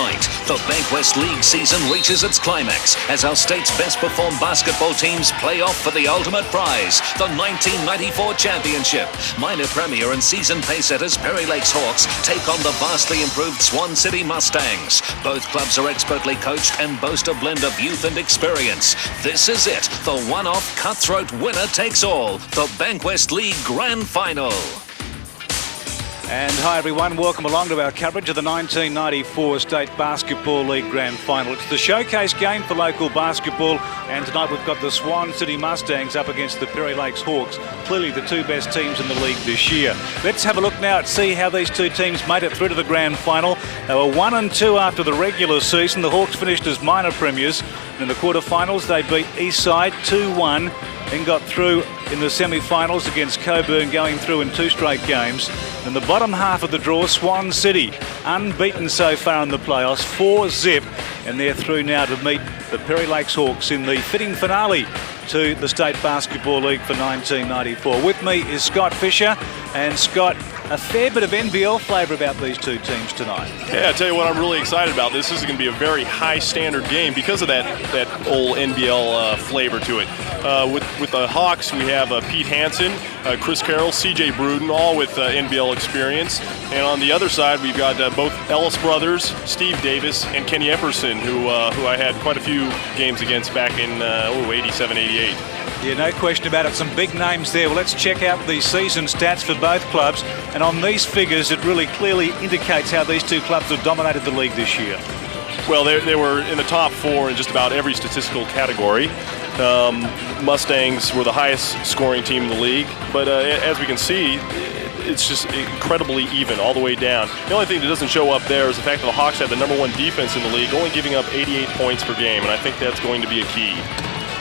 tonight. The Bankwest League season reaches its climax as our state's best-performed basketball teams play off for the ultimate prize, the 1994 championship. Minor Premier and season pacesetters Perry Lakes Hawks take on the vastly improved Swan City Mustangs. Both clubs are expertly coached and boast a blend of youth and experience. This is it, the one-off cutthroat winner takes all, the Bankwest League Grand Final. And hi everyone, welcome along to our coverage of the 1994 State Basketball League Grand Final. It's the showcase game for local basketball, and tonight we've got the Swan City Mustangs up against the Perry Lakes Hawks, clearly the two best teams in the league this year. Let's have a look now and see how these two teams made it through to the Grand Final. They were 1-2 after the regular season. The Hawks finished as minor premiers. In the quarterfinals, they beat Eastside 2-1. Then got through in the semi-finals against Coburn, going through in 2 straight games. In the bottom half of the draw, Swan City, unbeaten so far in the playoffs, 4-0, and they're through now to meet the Perry Lakes Hawks in the fitting finale to the State Basketball League for 1994. With me is Scott Fisher, and Scott, a fair bit of NBL flavour about these two teams tonight. Yeah, I tell you what, I'm really excited about this. This is going to be a very high standard game because of that old NBL flavor to it. With the Hawks, we have Pete Hansen, Chris Carroll, CJ Bruden, all with NBL experience. And on the other side, we've got both Ellis brothers, Steve Davis, and Kenny Epperson, who I had quite a few games against back in 87, 88. Yeah, no question about it. Some big names there. Well, let's check out the season stats for both clubs. And on these figures, it really clearly indicates how these two clubs have dominated the league this year. Well, they were in the top 4 in just about every statistical category. Mustangs were the highest scoring team in the league. But as we can see, it's just incredibly even all the way down. The only thing that doesn't show up there is the fact that the Hawks have the #1 defense in the league, only giving up 88 points per game. And I think that's going to be a key.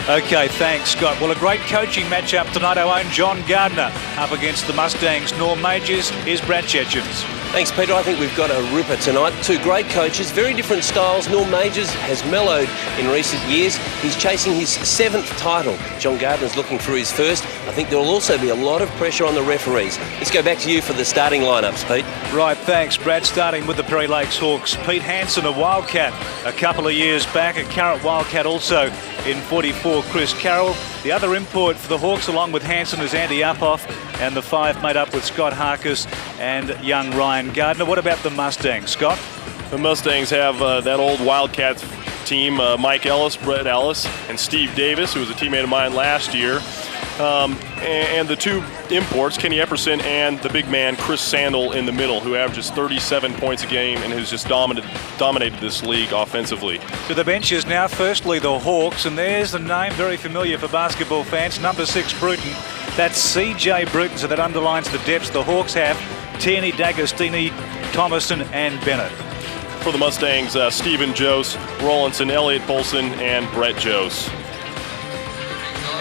Okay, thanks, Scott. Well, a great coaching matchup tonight. Our own John Gardner up against the Mustangs. Norm Majors. Here's Brad Chechens. Thanks, Peter. I think we've got a ripper tonight. Two great coaches, very different styles. Norm Majors has mellowed in recent years. He's chasing his 7th title. John Gardner's looking for his 1st. I think there will also be a lot of pressure on the referees. Let's go back to you for the starting lineups, Pete. Right, thanks, Brad. Starting with the Perry Lakes Hawks. Pete Hansen, a Wildcat a couple of years back. A current Wildcat also in 44, Chris Carroll. The other import for the Hawks, along with Hansen, is Andy Uphoff, and the 5 made up with Scott Harkis and young Ryan Gardner. What about the Mustangs, Scott? The Mustangs have that old Wildcats team, Mike Ellis, Brett Ellis, and Steve Davis, who was a teammate of mine last year. And the 2 imports, Kenny Epperson and the big man, Chris Sandel, in the middle, who averages 37 points a game and has just dominated this league offensively. To the benches now, firstly the Hawks, and there's the name very familiar for basketball fans, number 6 Bruton. That's CJ Bruton, so that underlines the depths the Hawks have. Tierney, D'Agostini, Thomason and Bennett. For the Mustangs, Stephen Jose, Rollinson, Elliot Bolson, and Brett Jose.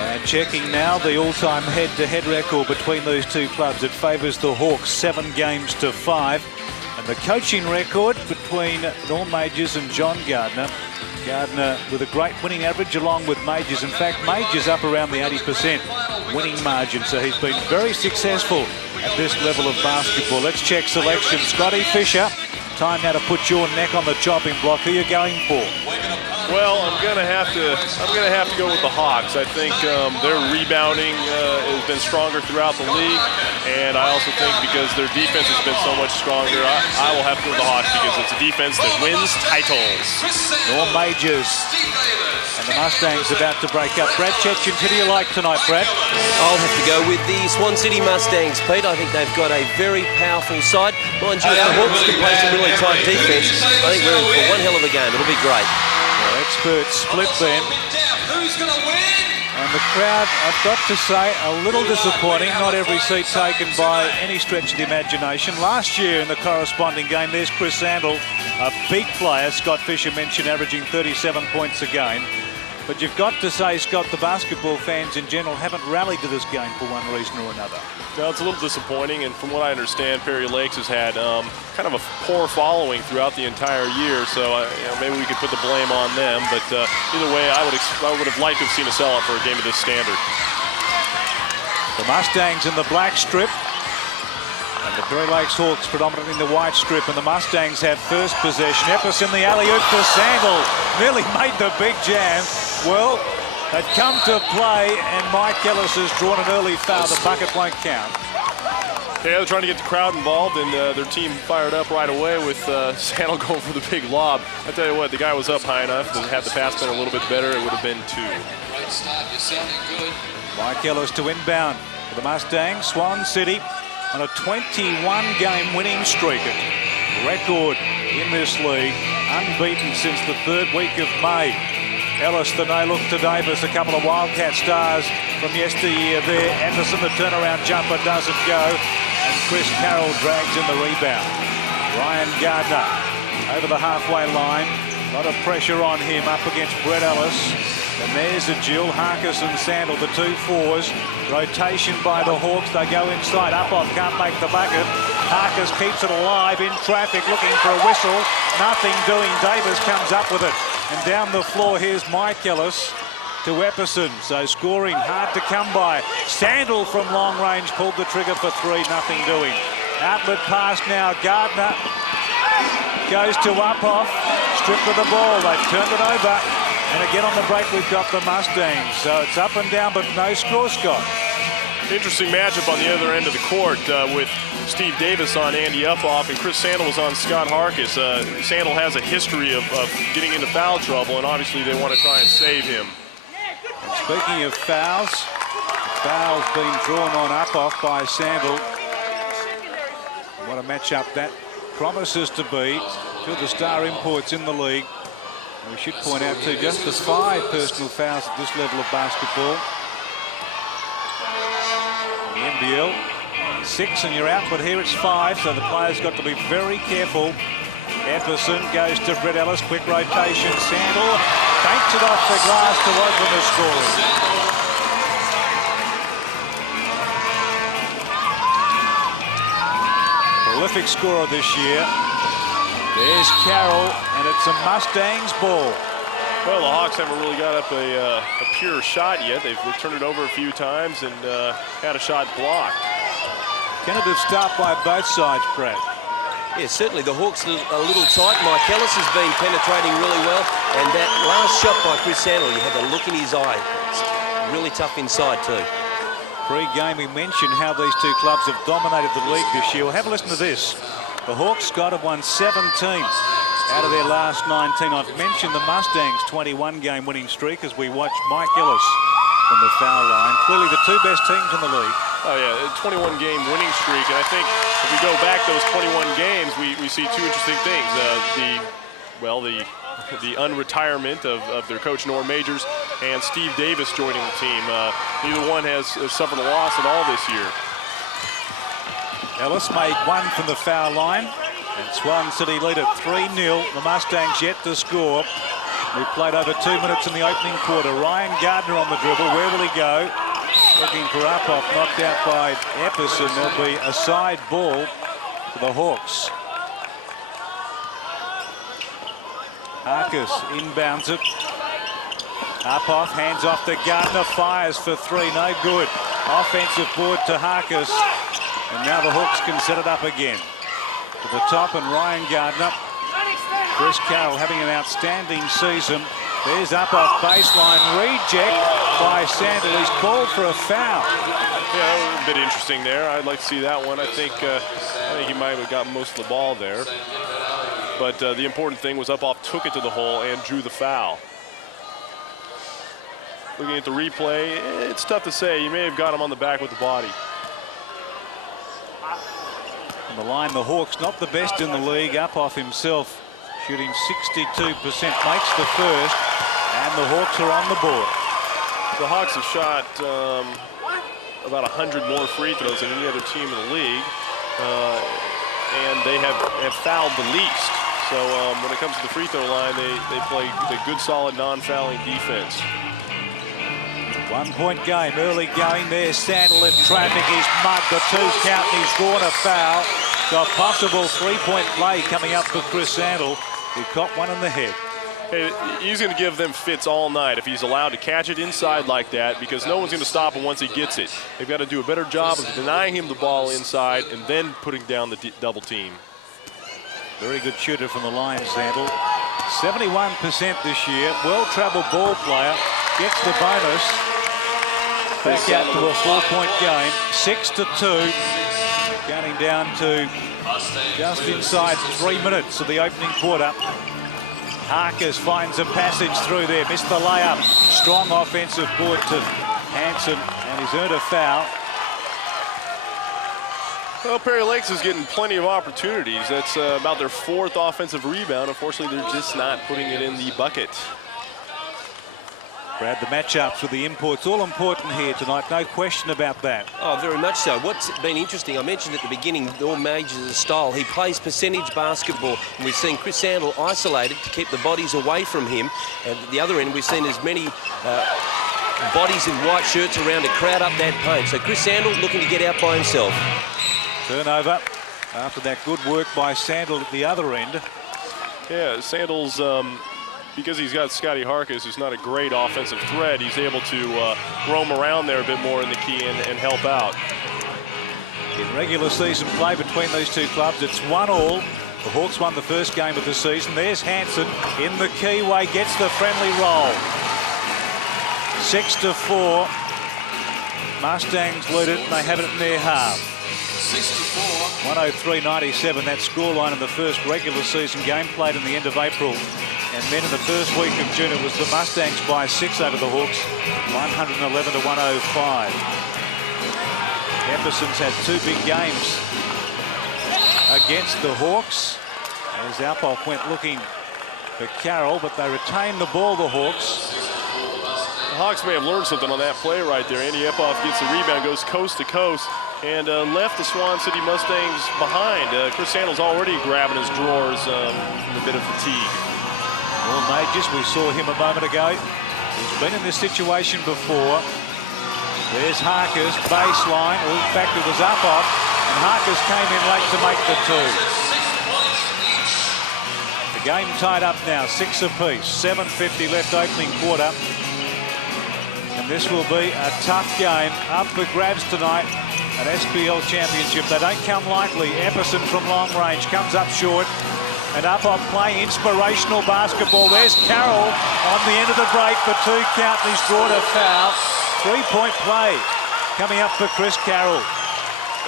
And checking now the all-time head-to-head record between these two clubs. It favours the Hawks 7 games to 5. And the coaching record between Norm Majors and John Gardner. Gardner with a great winning average along with Majors. In fact, Majors up around the 80% winning margin. So he's been very successful at this level of basketball. Let's check selection. Scotty Fisher. Time now to put your neck on the chopping block. Who are you going for? Well, I'm gonna have to go with the Hawks. I think their rebounding has been stronger throughout the league, and I also think because their defense has been so much stronger, I will have to go with the Hawks because it's a defense that wins titles. Norm Majors and the Mustangs about to break up. Brad Chechens, who do you like tonight, Brad? I'll have to go with the Swan City Mustangs, Pete. I think they've got a very powerful side. Mind you, if the Hawks can play some really tight defense, I think we're in for one hell of a game. It'll be great. Experts split then. And the crowd, I've got to say, a little disappointing. Not every seat taken by any stretch of the imagination. Last year in the corresponding game, there's Chris Sandel, a big player. Scott Fisher mentioned averaging 37 points a game. But you've got to say, Scott, the basketball fans in general haven't rallied to this game for one reason or another. No, it's a little disappointing, and from what I understand, Perry Lakes has had kind of a poor following throughout the entire year, so maybe we could put the blame on them. But either way, I would have liked to have seen a sellout for a game of this standard. The Mustangs in the black strip. And the Berry Lakes Hawks predominantly in the white strip, and the Mustangs have first possession. Epperson, the alley-oop to Sandel, nearly made the big jam. Well, had come to play, and Mike Ellis has drawn an early foul. The bucket won't count. Yeah, they're trying to get the crowd involved, and their team fired up right away with Sandel going for the big lob. I tell you what, the guy was up high enough to have the pass been a little bit better. It would have been 2. Mike Ellis to inbound for the Mustangs. Swan City on a 21-game winning streak. A record in this league, unbeaten since the 3rd week of May. Ellis, the no-look to Davis, a couple of Wildcat stars from yesteryear there. Anderson, the turnaround jumper doesn't go, and Chris Carroll drags in the rebound. Ryan Gardner over the halfway line. A lot of pressure on him up against Brett Ellis. And there's a Jill, Harkis and Sandel, the 2 fours. Rotation by the Hawks. They go inside. Uphoff can't make the bucket. Harkis keeps it alive in traffic, looking for a whistle. Nothing doing. Davis comes up with it. And down the floor, here's Mike Ellis to Epperson. So scoring hard to come by. Sandel from long range pulled the trigger for 3. Nothing doing. Outlet pass now. Gardner goes to Uphoff. Stripped of the ball. They've turned it over. And again on the break, we've got the Mustangs. So it's up and down, but no score, Scott. Interesting matchup on the other end of the court with Steve Davis on Andy Uphoff, and Chris Sandel was on Scott Harkis. Sandel has a history of getting into foul trouble, and obviously they want to try and save him. And speaking of fouls, the foul's been drawn on Uphoff by Sandel. What a matchup that promises to be. 2 of the star imports in the league. And we should point out too, just the 5 personal fouls at this level of basketball. In the NBL, 6 and you're out, but here it's 5, so the players got to be very careful. Epperson goes to Brett Ellis, quick rotation. Sandel banks it off the glass to open the scoring. Prolific scorer this year. There's Carroll, and it's a Mustangs ball. Well, the Hawks haven't really got up a pure shot yet. They've turned it over a few times and had a shot blocked. Tentative start by both sides, Brad. Yeah, certainly the Hawks are a little tight. Mike Ellis has been penetrating really well. And that last shot by Chris Sandel, you have a look in his eye. It's really tough inside too. Pre-game, we mentioned how these 2 clubs have dominated the league this year. Well, have a listen to this. The Hawks, Scott, have won 17 out of their last 19. I've mentioned the Mustangs' 21-game winning streak as we watch Mike Ellis from the foul line. Clearly the 2 best teams in the league. Oh, yeah, a 21-game winning streak. And I think if we go back those 21 games, we see 2 interesting things. The unretirement of their coach, Norm Majors, and Steve Davis joining the team. Neither one has suffered a loss at all this year. Ellis made 1 from the foul line, and Swan City lead at 3-0. The Mustangs yet to score. We played over 2 minutes in the opening quarter. Ryan Gardner on the dribble. Where will he go? Looking for Uphoff, knocked out by Epperson. There'll be a side ball for the Hawks. Harkis inbounds it. Uphoff hands off to Gardner, fires for 3, no good. Offensive board to Harkis. And now the Hawks can set it up again. To the top, and Ryan Gardner. Chris Carroll having an outstanding season. There's Uphoff, baseline reject by Sandel. He's called for a foul. Yeah, a bit interesting there. I'd like to see that one. I think he might have got most of the ball there. But the important thing was Uphoff took it to the hole and drew the foul. Looking at the replay, it's tough to say. You may have got him on the back with the body. On the line, the Hawks not the best in the league. Uphoff himself shooting 62%, makes the first, and the Hawks are on the board. The Hawks have shot about 100 more free throws than any other team in the league, and they have fouled the least. So when it comes to the free throw line, they play the good, solid, non-fouling defense. 1 point game, early going there. Sandel in traffic, he's mugged the 2 count, and he's drawn a foul. So a possible 3-point play coming up for Chris Sandel, who caught one in the head. He's going to give them fits all night if he's allowed to catch it inside like that, because no one's going to stop him once he gets it. They've got to do a better job of denying him the ball inside and then putting down the double team. Very good shooter from the line, Sandel. 71% this year. Well-traveled ball player. Gets the bonus. Back out to a 4-point game. 6-2. Counting down to just inside 3 minutes of the opening quarter. Harkers finds a passage through there. Missed the layup. Strong offensive board to Hansen, and he's earned a foul. Well, Perry Lakes is getting plenty of opportunities. That's about their 4th offensive rebound. Unfortunately, they're just not putting it in the bucket. Brad, the matchups with the imports, all important here tonight, no question about that. Oh, very much so. What's been interesting, I mentioned at the beginning, all majors of style. He plays percentage basketball, and we've seen Chris Sandel isolated to keep the bodies away from him. And at the other end, we've seen as many bodies in white shirts around to crowd up that paint. So Chris Sandel looking to get out by himself. Turnover after that good work by Sandel at the other end. Yeah, Sandel's, because he's got Scotty Harkis, who's not a great offensive threat, he's able to roam around there a bit more in the key and help out. In regular season play between these two clubs, it's 1-1. The Hawks won the first game of the season. There's Hansen in the keyway, gets the friendly roll. 6-4. Mustangs lead it, and they have it in their half. 103-97, that scoreline in the first regular season game played in the end of April. And then in the first week of June, it was the Mustangs by 6 over the Hawks, 111-105. Epperson's had 2 big games against the Hawks. As Alpoff went looking for Carroll, but they retained the ball, the Hawks. The Hawks may have learned something on that play right there. Andy Epoff gets the rebound, goes coast to coast, and left the Swan City Mustangs behind. Chris Sandel's already grabbing his drawers from a bit of fatigue. Well, Majors, we saw him a moment ago. He's been in this situation before. There's Harkers, baseline. Well, in fact, it was up off, and Harkers came in late to make the 2. The game tied up now, 6 apiece. 7:50 left opening quarter. And this will be a tough game up for grabs tonight. An SPL championship. They don't come lightly. Epperson from long range comes up short. And up on playing inspirational basketball. There's Carroll on the end of the break for 2 count. He's drawn a foul. 3-point play coming up for Chris Carroll.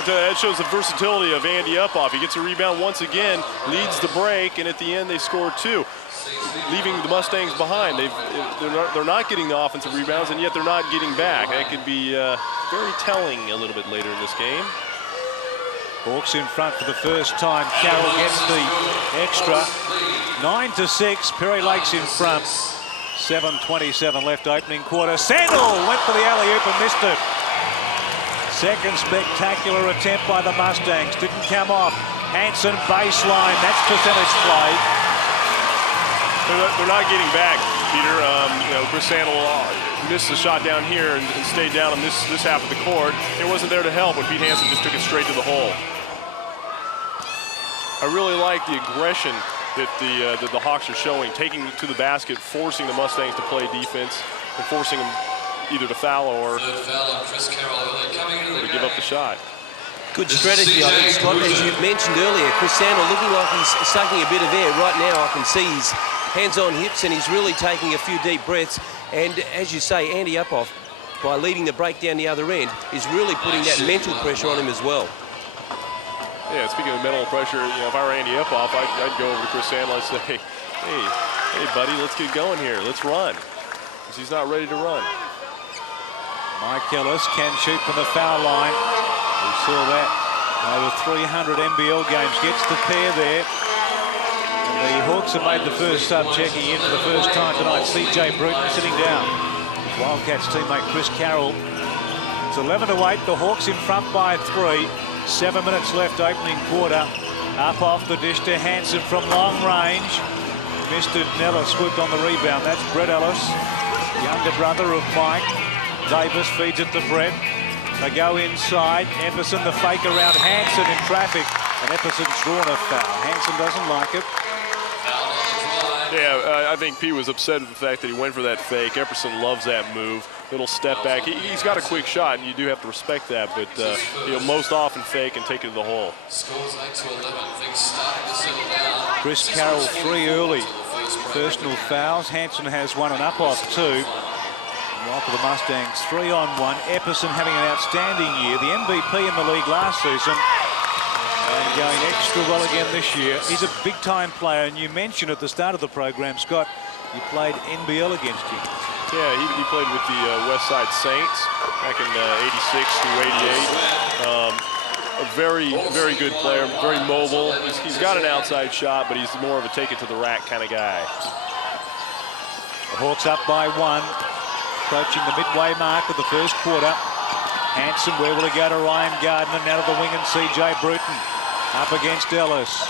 That shows the versatility of Andy Uphoff. He gets a rebound once again, leads the break, and at the end they score 2, leaving the Mustangs behind. They're not getting the offensive rebounds, and yet they're not getting back. That could be very telling a little bit later in this game. Hawks in front for the first time. Carroll gets the extra. 9-6. Perry Lakes in front. 7:27 left opening quarter. Sandel went for the alley-oop and missed it. Second spectacular attempt by the Mustangs. Didn't come off. Hansen baseline. That's percentage play. They're not getting back, Peter. Chris Sandel missed the shot down here and stayed down on this half of the court. It wasn't there to help when Pete Hansen just took it straight to the hole. I really like the aggression that the Hawks are showing, taking to the basket, forcing the Mustangs to play defense, and forcing them either to foul or to give up the shot. Good strategy, I think, Scott. As you mentioned earlier, Chris Sandel looking like he's sucking a bit of air. Right now I can see his hands on hips and he's really taking a few deep breaths. And as you say, Andy Uphoff, by leading the break down the other end, is really putting that mental pressure on him as well. Yeah, speaking of mental pressure, if I were Andy Uphoff, I'd go over to Chris Sandel and say, hey, buddy, let's get going here. Let's run. Because he's not ready to run. Mike Ellis can shoot from the foul line. We saw that over 300 NBL games. Gets the pair there. And the Hawks have made the first sub, checking in for the first time tonight. CJ Bruton sitting down. Wildcats teammate Chris Carroll. It's 11-8. The Hawks in front by 3. 7 minutes left opening quarter. Up off the dish to Hansen from long range. Mr. Nella swooped on the rebound. That's Brett Ellis, younger brother of Mike. Davis feeds it to Brett. They go inside. Epperson, the fake around Hansen in traffic. And Epperson's drawn a foul. Hansen doesn't like it. Yeah, I think P was upset with the fact that he went for that fake. Epperson loves that move. Little step back. He's got a quick shot, and you do have to respect that. But he'll most often fake and take it to the hole. Chris Carroll 3 early. Personal fouls. Hanson has 1 and Uphoff 2. While for the Mustangs, 3-on-1. Epperson having an outstanding year. The MVP in the league last season. And going extra well again this year. He's a big-time player, and you mentioned at the start of the program, Scott, you played NBL against him. Yeah, he played with the West Side Saints back in 86 through 88. A very, very good player, very mobile. He's got an outside shot, but he's more of a take-it-to-the-rack kind of guy. The Hawks up by 1, approaching the midway mark of the first quarter. Hanson, where will he go to Ryan Gardner? Now to the wing and C.J. Bruton. Up against Ellis.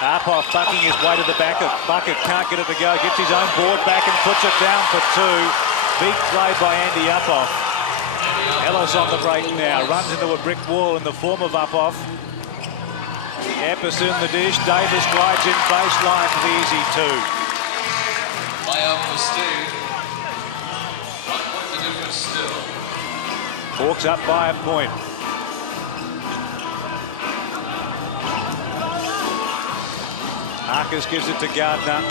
Uphoff bucking his way to the bucket. Bucket can't get it to go. Gets his own board back and puts it down for 2. Big play by Andy Uphoff. Ellis on the break now. Runs into a brick wall in the form of Uphoff. Epperson the dish. Davis glides in baseline for the easy 2. Layup for Steve. 1 point the difference still. Hawks up by a point. Harkes gives it to Gardner.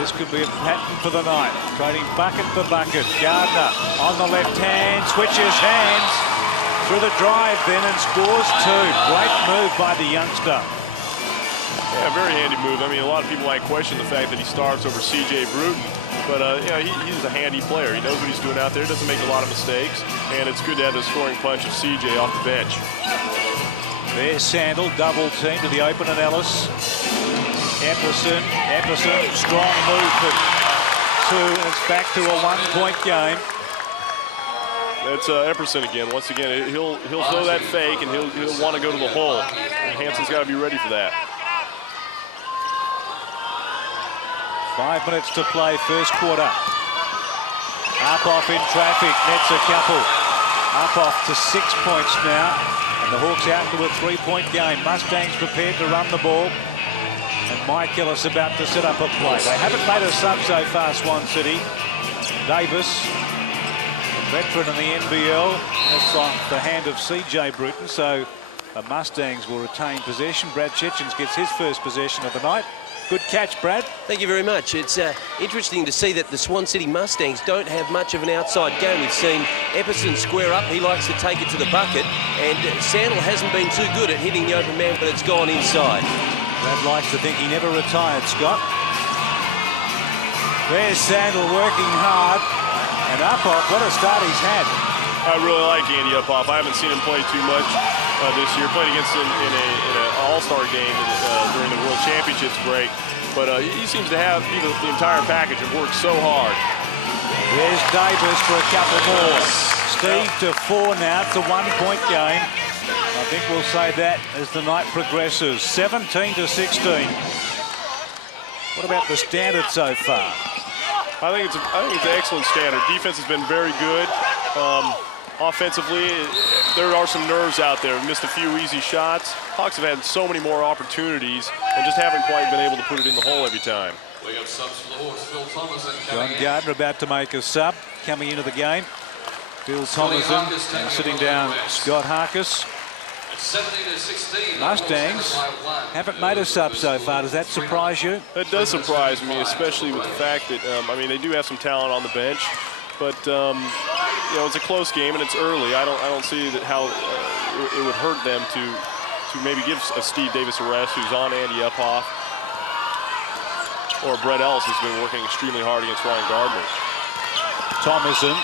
This could be a pattern for the night. Trading bucket for bucket. Gardner on the left hand, switches hands through the drive then and scores 2. Great move by the youngster. Yeah, very handy move. I mean, a lot of people might question the fact that he starts over C.J. Bruton, but he's a handy player. He knows what he's doing out there. Doesn't make a lot of mistakes, and it's good to have the scoring punch of C.J. off the bench. There's Sandel, double team to the open and Ellis. Epperson, strong move for 2, and it's back to a 1-point game. That's Epperson again. Once again, he'll throw that fake, and he'll want to go to the hole. And Hanson's got to be ready for that. 5 minutes to play, first quarter. Uphoff in traffic, nets a couple. Uphoff to 6 points now. And the Hawks out to a 3-point game. Mustangs prepared to run the ball. And Mike Ellis about to set up a play. They haven't made a sub so far, Swan City. Davis, a veteran in the NBL. That's on the hand of C.J. Bruton. So the Mustangs will retain possession. Brad Chechens gets his first possession of the night. Good catch, Brad. Thank you very much. It's interesting to see that the Swan City Mustangs don't have much of an outside game. We've seen Epperson square up. He likes to take it to the bucket. And Sandel hasn't been too good at hitting the open man when it's gone inside. Brad likes to think he never retired, Scott. There's Sandel working hard. And Uphoff, what a start he's had. I really like Andy Uphoff. I haven't seen him play too much this year. Played against him in an All-Star game during the World Championships break. But he seems to have the entire package and works so hard. There's Davis for a couple more. Steve to 4 now. It's a 1-point game. I think we'll say that as the night progresses. 17-16. What about the standard so far? I think it's an excellent standard. Defense has been very good. Offensively, there are some nerves out there. Missed a few easy shots. Hawks have had so many more opportunities and just haven't quite been able to put it in the hole every time. We got subs for the Hawks. Phil Thomason John Gardner about to make a sub coming into the game. Phil Thomason and sitting down Scott Harkes. 17-16. Mustangs haven't made a sub so far. Does that surprise you? That does surprise me, especially with the fact that, I mean, they do have some talent on the bench, but, you know, it's a close game and it's early. I don't see that how it would hurt them to maybe give Steve Davis a rest, who's on Andy Uphoff, or Brett Ellis, who's been working extremely hard against Ryan Gardner. Thomason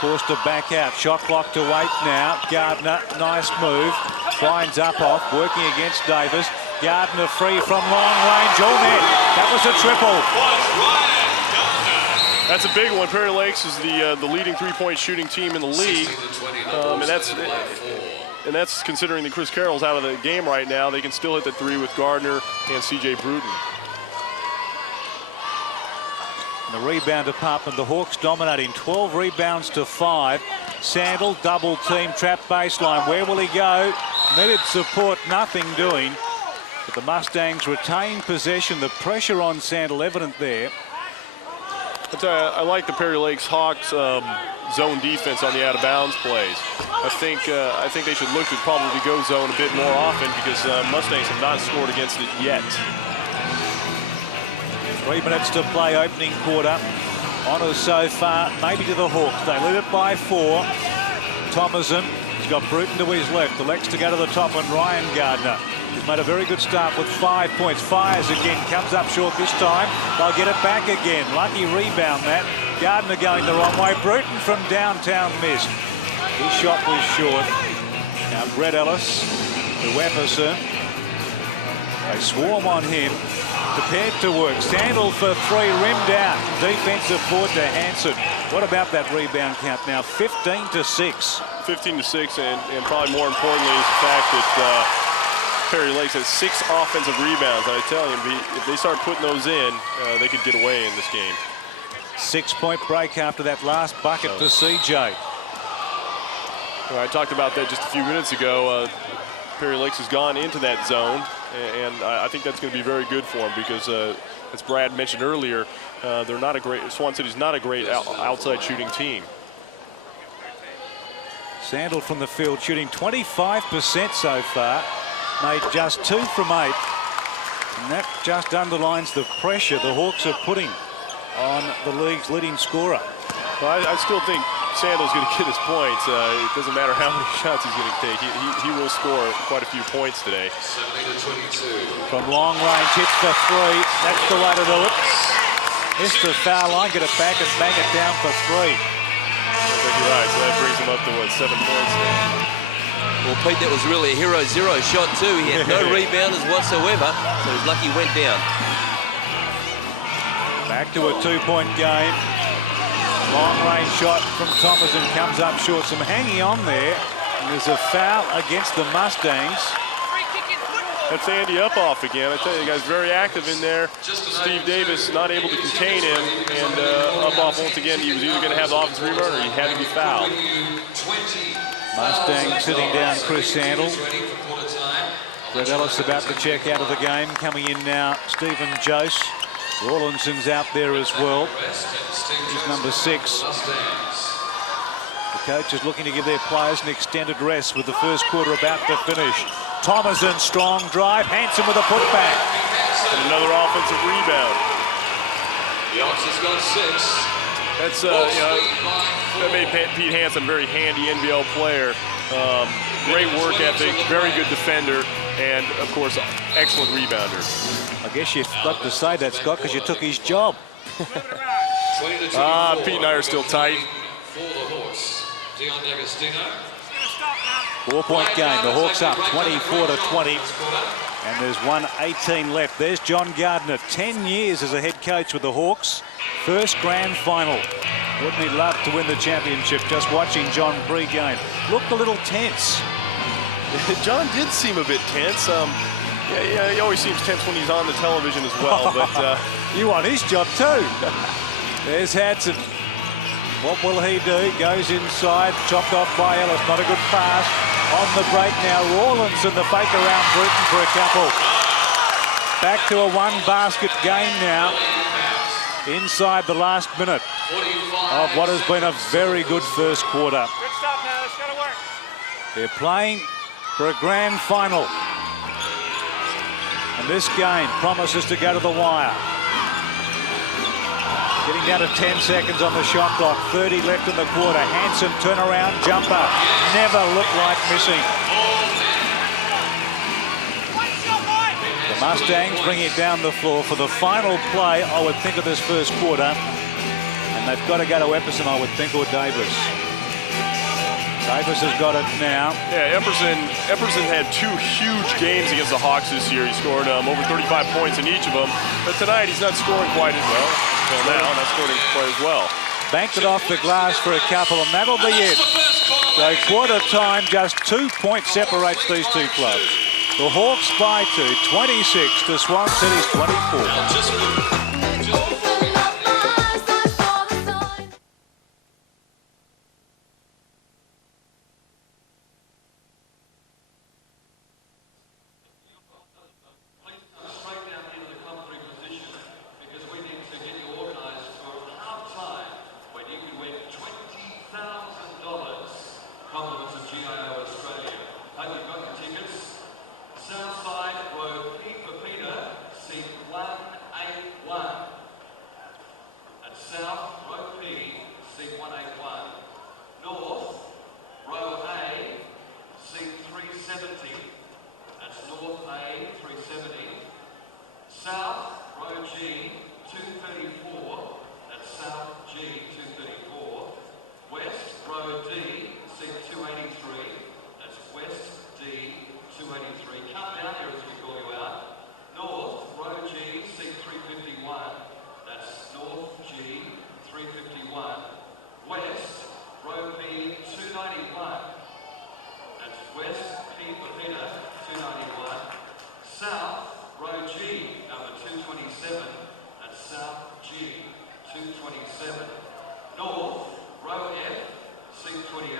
forced to back out. Shot clock to 8 now. Gardner, nice move. Finds Uphoff, working against Davis. Gardner free from long range, all net. That was a triple. That's a big one. Prairie Lakes is the leading three-point shooting team in the league, and that's considering that Chris Carroll's out of the game right now. They can still hit the three with Gardner and C.J. Bruton. The rebound department, the Hawks dominating. 12 rebounds to 5. Sandel, double team, trap baseline. Where will he go? Needed support, nothing doing. But the Mustangs retain possession. The pressure on Sandal evident there. I like the Perry Lakes Hawks zone defense on the out-of-bounds plays. I think they should look to probably go zone a bit more often because Mustangs have not scored against it yet. 3 minutes to play, opening quarter. Honours so far, maybe to the Hawks. They lead it by 4. Thomason, he's got Bruton to his left. Elects to go to the top, and Ryan Gardner. He's made a very good start with 5 points. Fires again, comes up short this time. They'll get it back again. Lucky rebound that. Gardner going the wrong way. Bruton from downtown missed. His shot was short. Now Brett Ellis to Epperson. They swarm on him. Prepared to work. Sandal for 3, rimmed out. Defensive board to Hanson. What about that rebound count now? 15-6. 15-6, and probably more importantly is the fact that Perry Lakes has 6 offensive rebounds. And I tell you, if they start putting those in, they could get away in this game. 6-point break after that last bucket to CJ. Well, I talked about that just a few minutes ago. Perry Lakes has gone into that zone, and I think that's going to be very good for them because, as Brad mentioned earlier, they're not a great. Swan City's not a great outside shooting team. Sandal from the field shooting 25% so far. Made just 2 from 8. And that just underlines the pressure the Hawks are putting on the league's leading scorer. Well, I still think Sandal's going to get his points. It doesn't matter how many shots he's going to take. He will score quite a few points today. 17-22. From long range, hits for 3. That's the way to do it. Missed the foul line, get it back and bang it down for 3. I think you're right. So that brings him up to, what, 7 points now. Well, Pete, that was really a hero zero shot too. He had no rebounders whatsoever, so he's lucky he went down. Back to a 2-point game. Long range shot from Thomason comes up short. Some hanging on there. And there's a foul against the Mustangs. That's Andy Upoff again. I tell you, the guy's very active in there. Steve Davis not able to contain him, and Upoff once again, he was either going to have the offensive rebound or he had to be fouled. Mustang sitting down Chris Sandal. Brett Ellis about to check out of the game. Coming in now, Stephen Jose. Rawlinson's out there as well. He's number 6. The coach is looking to give their players an extended rest with the first quarter about to finish. Thomason, strong drive. Hanson with a putback. And another offensive rebound. The Oxys got 6. That's, that made Pete Hanson a very handy NBL player. Great work ethic, very good defender, and, of course, excellent rebounder. I guess you've got to say that, Scott, because you took his job. Pete and I are still tight. For the Hawks, Dion D'Agostino. 4-point game. The Hawks up 24-20. And there's 1:18 left. There's John Gardner, 10 years as a head coach with the Hawks. First grand final. Wouldn't he love to win the championship? Just watching John pre-game. Looked a little tense. John did seem a bit tense. Yeah, he always seems tense when he's on the television as well. But you want his job too. There's Hanson. What will he do? Goes inside, chopped off by Ellis. Not a good pass. On the break now, Rawlinson, the fake around Bruton for a couple. Back to a 1-basket game now. Inside the last minute of what has been a very good first quarter. Good stuff now, it's gotta work. They're playing for a grand final. And this game promises to go to the wire. Getting down to 10 seconds on the shot clock. 30 left in the quarter. Hanson turnaround jumper. Never looked like missing. The Mustangs bring it down the floor for the final play, I would think, of this first quarter. And they've got to go to Epperson, I would think, or Davis. Davis has got it now. yeah, Epperson had 2 huge games against the Hawks this year. He scored over 35 points in each of them. But tonight, he's not scoring quite as well. Until now, not scoring quite as well. Banked it off the glass for a couple, and that'll be it. So quarter time, just 2 points separates these two clubs. The Hawks by 2, 26 to Swan City's 24. 234. That's South G 234. West, row D, seat 283. That's West D 283. Come down here as we call you out. North, row G, seat 351. That's North G 351. West, row P 291. That's West P for Peter 291. South, row G, number 227. That's South G 227. North, row F, seat 28.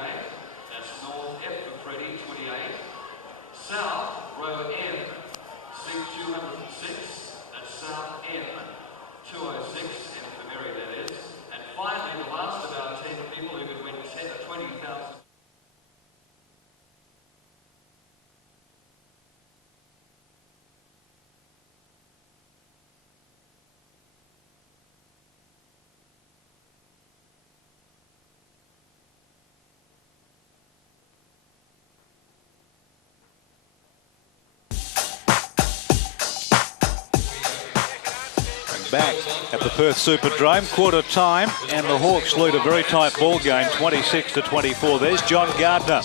That's North F for Freddie 28. South, row M, seat 206. That's South M 206, M for Mary that is. And finally, the last of our 10 people who could win 20,000. Back at the Perth Superdome, quarter time, and the Hawks lead a very tight ball game, 26-24. There's John Gardner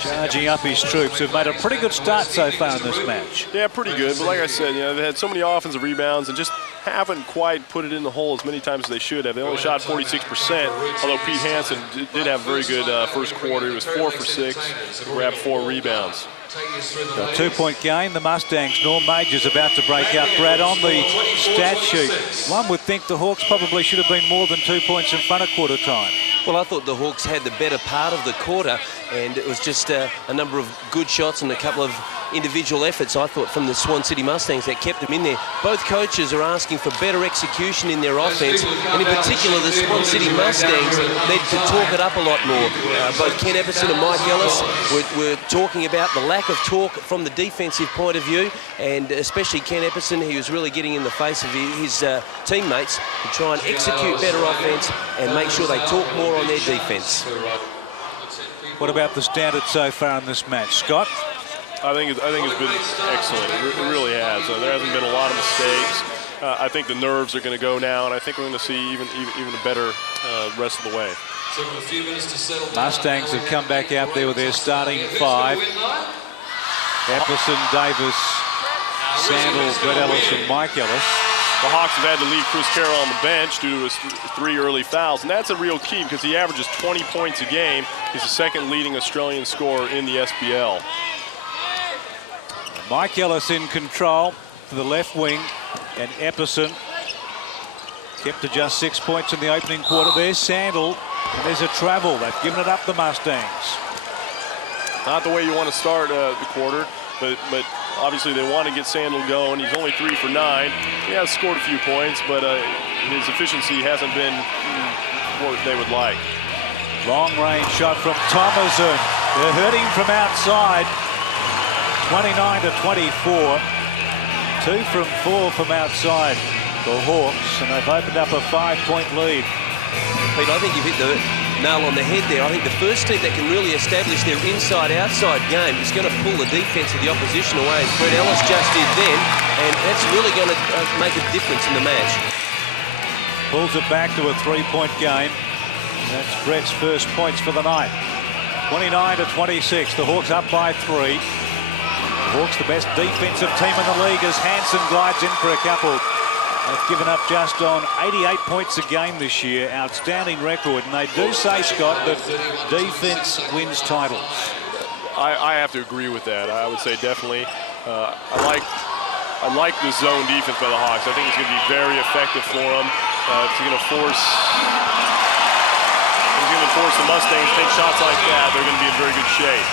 charging up his troops, who've made a pretty good start so far in this match. Yeah, pretty good. But like I said, you know, they had so many offensive rebounds and just haven't quite put it in the hole as many times as they should have. They only shot 46%, although Pete Hansen did have a very good first quarter. He was 4 for 6, grabbed 4 rebounds. A 2-point game. The Mustangs, Norm Major's about to break out. Brad, on the stat sheet, one would think the Hawks probably should have been more than 2 points in front of quarter time. Well, I thought the Hawks had the better part of the quarter, and it was just a number of good shots and a couple of individual efforts, I thought, from the Swan City Mustangs that kept them in there. Both coaches are asking for better execution in their offense, and in particular, the Swan City Mustangs need to talk it up a lot more. Both Ken Epperson and Mike Ellis were talking about the lack of talk from the defensive point of view, and especially Ken Epperson, he was really getting in the face of his teammates to try and execute better offense and make sure they talk more on their defense. What about the standard so far in this match, Scott? I think it's been excellent. It really has. There hasn't been a lot of mistakes. I think the nerves are going to go now, and I think we're going to see even a better rest of the way. Mustangs have come back out there with their starting 5. Epperson, Davis, Sandal, Brett Ellis and Mike Ellis. The Hawks have had to leave Chris Carroll on the bench due to his 3 early fouls, and that's a real key because he averages 20 points a game. He's the second leading Australian scorer in the SPL. Mike Ellis in control for the left wing, and Epperson kept to just 6 points in the opening quarter. There's Sandal, and there's a travel. They've given it up, the Mustangs. Not the way you want to start the quarter, but obviously they want to get Sandal going. He's only 3 for 9. He has scored a few points, but his efficiency hasn't been what they would like. Long range shot from Thomason. They're hurting from outside. 29-24. 2 from 4 from outside the Hawks, and they've opened up a 5-point lead. Pete, I think you've hit the nail on the head there. I think the first team that can really establish their inside-outside game is going to pull the defense of the opposition away, as Brett Ellis just did then, and that's really going to make a difference in the match. Pulls it back to a 3-point game. That's Brett's first points for the night. 29-26. The Hawks up by 3. The Hawks, the best defensive team in the league, as Hansen glides in for a couple. They've given up just on 88 points a game this year. Outstanding record. And they do say, Scott, that defense wins titles. I have to agree with that. I would say definitely. I like the zone defense by the Hawks. I think it's going to be very effective for them. It's going to force the Mustangs to take shots like that. They're going to be in very good shape.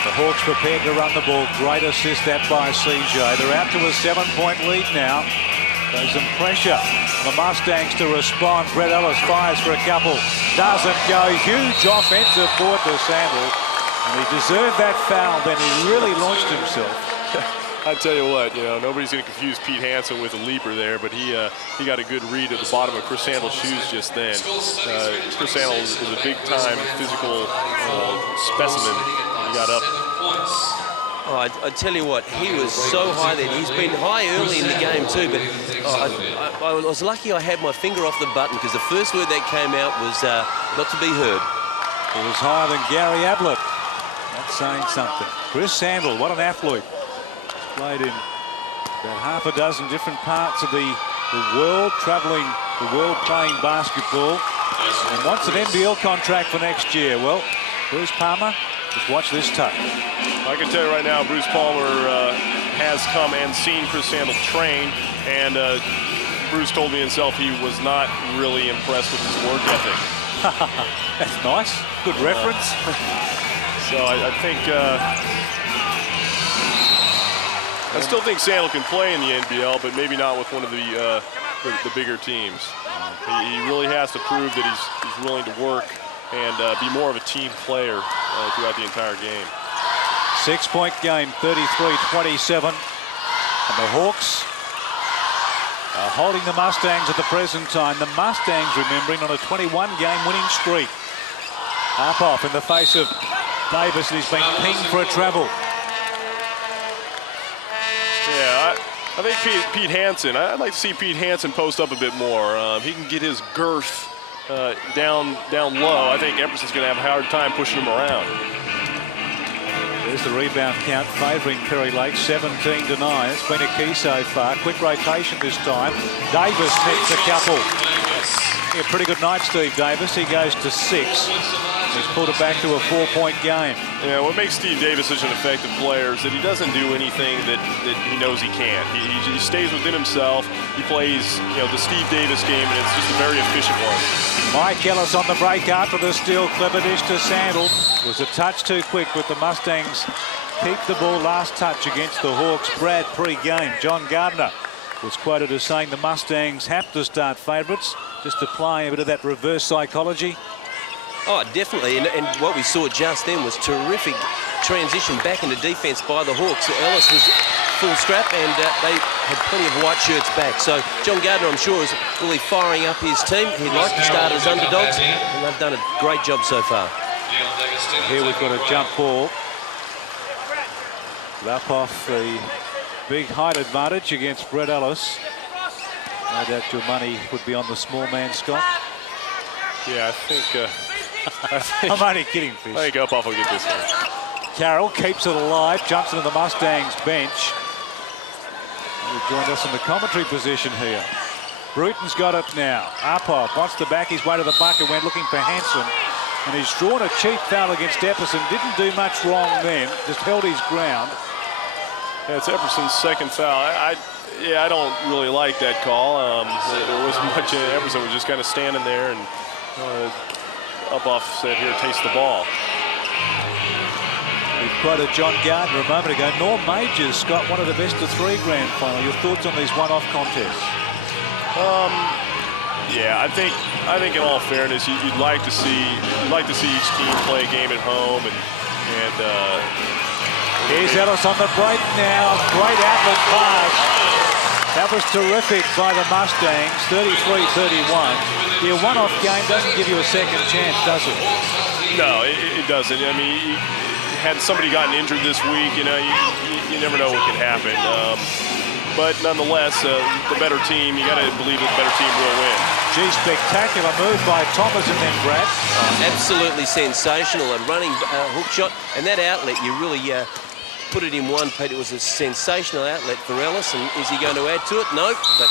The Hawks prepared to run the ball. Great assist that by CJ. They're out to a 7-point lead now. There's some pressure on the Mustangs to respond. Brett Ellis fires for a couple. Doesn't go. Huge offensive board to Sandal. And he deserved that foul. Then he really launched himself. I tell you what, you know, nobody's going to confuse Pete Hansen with a leaper there, but he got a good read at the bottom of Chris Sandal's shoes just then. Chris Sandal is a big-time physical specimen. He got up. Oh, I tell you what, he was so high then. He's been high early in the game too, but I was lucky I had my finger off the button, because the first word that came out was not to be heard. It was higher than Gary Ablett. That's saying something. Chris Sandel, what an athlete. Played in about half a dozen different parts of the world, travelling the world playing basketball, and wants an NBL contract for next year. Well, Bruce Palmer, just watch this touch. I can tell you right now, Bruce Palmer has come and seen Chris Sandel train, and Bruce told me himself he was not really impressed with his work ethic. That's nice. Good reference. So I think I still think Sandel can play in the NBL, but maybe not with one of the bigger teams. He really has to prove that he's willing to work and be more of a team player throughout the entire game. 6-point game, 33-27. And the Hawks are holding the Mustangs at the present time. The Mustangs, remembering, on a 21-game winning streak. Up off in the face of Davis, and he's been pinged for a travel. Yeah, I think Pete Hansen, I'd like to see Pete Hansen post up a bit more. He can get his girth down low. I think Epperson's going to have a hard time pushing him around. There's the rebound count favouring Perry Lake, 17-9. It's been a key so far. Quick rotation this time. Davis hits a couple. Yeah, pretty good night, Steve Davis. He goes to 6. He's pulled it back to a 4-point game. Yeah, what makes Steve Davis such an effective player is that he doesn't do anything that he knows he can't. He stays within himself. He plays, the Steve Davis game, and it's just a very efficient one. Mike Ellis on the break after the steal. Clever dish to Sandel. Was a touch too quick, but the Mustangs keep the ball. Last touch against the Hawks. Brad pre-game. John Gardner was quoted as saying the Mustangs have to start favourites, just applying a bit of that reverse psychology. Oh, definitely, and what we saw just then was terrific transition back into defence by the Hawks. Ellis was full strap, and they had plenty of white shirts back. So John Gardner, I'm sure, is really firing up his team. He'd like to start as underdogs, and they've done a great job so far. Here we've got a jump ball. Up off the big height advantage against Brett Ellis. No doubt your money would be on the small man, Scott. Yeah, I think I'm only kidding, Fish. I think Up-Off will get this one. Carroll keeps it alive, jumps into the Mustangs bench. He joined us in the commentary position here. Bruton's got it now. Up-Off wants to back his way to the bucket, went looking for Hansen. And he's drawn a cheap foul against Epperson. Didn't do much wrong then, just held his ground. Yeah, it's Epperson's second foul. I don't really like that call. There wasn't much in it. Epperson was just kind of standing there, and Up-Off said, here, taste the ball. We've quoted John Gardner a moment ago. Norm Majors, Scott, one of the best of 3 grand final. Your thoughts on these one-off contests? Yeah, I think in all fairness, you'd like to see each team play a game at home, and here's Ellis on the break now. Great outlet pass. That was terrific by the Mustangs. 33-31. The one-off game doesn't give you a second chance, does it? No, it doesn't. I mean, had somebody gotten injured this week, you never know what could happen. But nonetheless, the better team, you got to believe that the better team will win. Gee, spectacular move by Thomas and then Brad. Absolutely sensational. A running hook shot, and that outlet, you really put it in one, Pete. It was a sensational outlet for Ellis, and is he going to add to it? No, but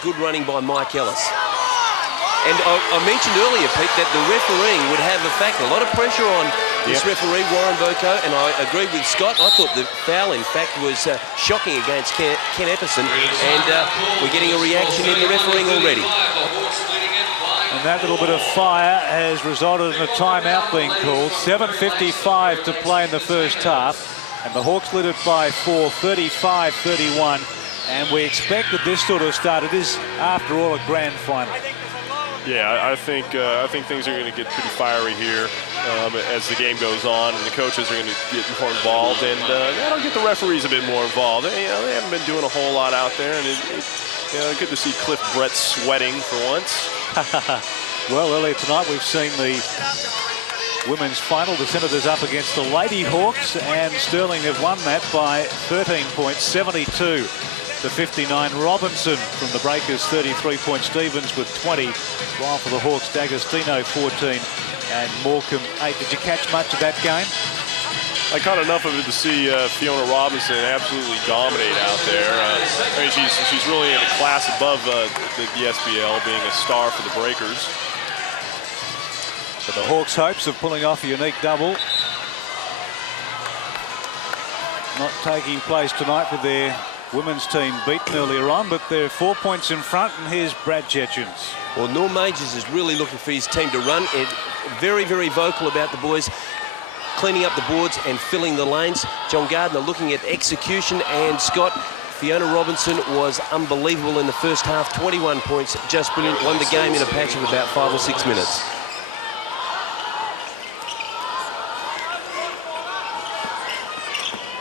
good running by Mike Ellis. And I mentioned earlier, Pete, that the refereeing would have a factor. A lot of pressure on this referee, Warren Boko, and I agreed with Scott. I thought the foul, in fact, was shocking against Ken Epperson, and we're getting a reaction in the refereeing already. And that little bit of fire has resulted in a timeout being called. 7:55 to play in the first half, and the Hawks led it by 4, 35-31. And we expect that this sort of start. It is, after all, a grand final. Yeah, I think things are going to get pretty fiery here as the game goes on, and the coaches are going to get more involved, and that'll get the referees a bit more involved. They haven't been doing a whole lot out there, and it's good to see Cliff Brett sweating for once. Well, earlier tonight we've seen the women's final. The Senators up against the Lady Hawks, and Stirling have won that by 13 points, 72 to 59. Robinson from the Breakers 33 points. Stevens with 20, while for the Hawks D'Agostino 14 and Morecambe 8. Did you catch much of that game? I caught enough of it to see Fiona Robinson absolutely dominate out there. I mean, she's really in a class above the SBL, being a star for the Breakers. But the Hawks' hopes of pulling off a unique double not taking place tonight with their women's team beaten earlier on, but they're 4 points in front, and here's Brad Chechens. Well, Norm Majors is really looking for his team to run. Very, very vocal about the boys cleaning up the boards and filling the lanes. John Gardner looking at execution, and Scott, Fiona Robinson was unbelievable in the first half. 21 points, just brilliant. Won the game in a patch of about 5 or 6 minutes.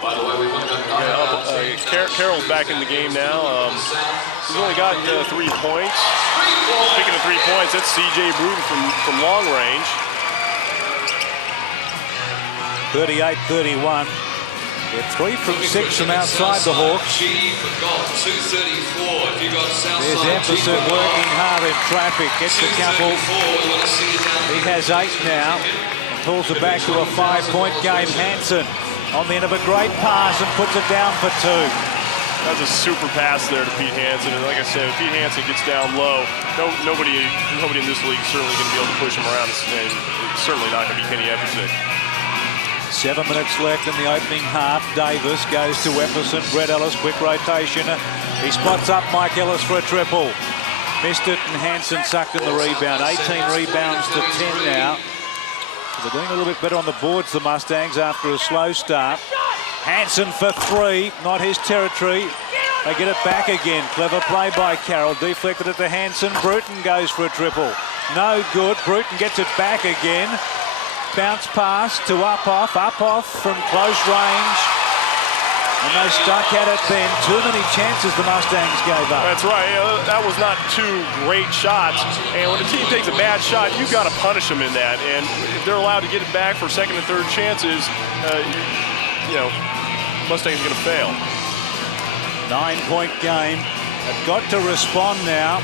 By the way, we've only got Carroll's back in the game now. He's only got 3 points. Speaking of 3 points, that's C.J. Bruton from long range. 38-31. They're 3 from 6 from outside the Hawks. There's Epperson working hard in traffic. Gets a couple. He has 8 now. And pulls it back to a 5-point game. Hansen on the end of a great pass and puts it down for 2. That's a super pass there to Pete Hansen. And like I said, if Pete Hansen gets down low, nobody in this league is certainly going to be able to push him around. And it's certainly not going to be Kenny Epperson. 7 minutes left in the opening half. Davis goes to Epperson. Brett Ellis, quick rotation. He spots up Mike Ellis for a triple. Missed it, and Hansen sucked in the rebound. 18 rebounds to 10 now. So they're doing a little bit better on the boards, the Mustangs, after a slow start. Hansen for 3, not his territory. They get it back again. Clever play by Carroll. Deflected it to Hansen. Bruton goes for a triple. No good. Bruton gets it back again. Bounce pass to Uphoff from close range. And they stuck at it then. Too many chances the Mustangs gave up. That's right. That was not 2 great shots. And when a team takes a bad shot, you've got to punish them in that. And if they're allowed to get it back for second and third chances, you know, Mustangs are going to fail. 9-point game. They've got to respond now.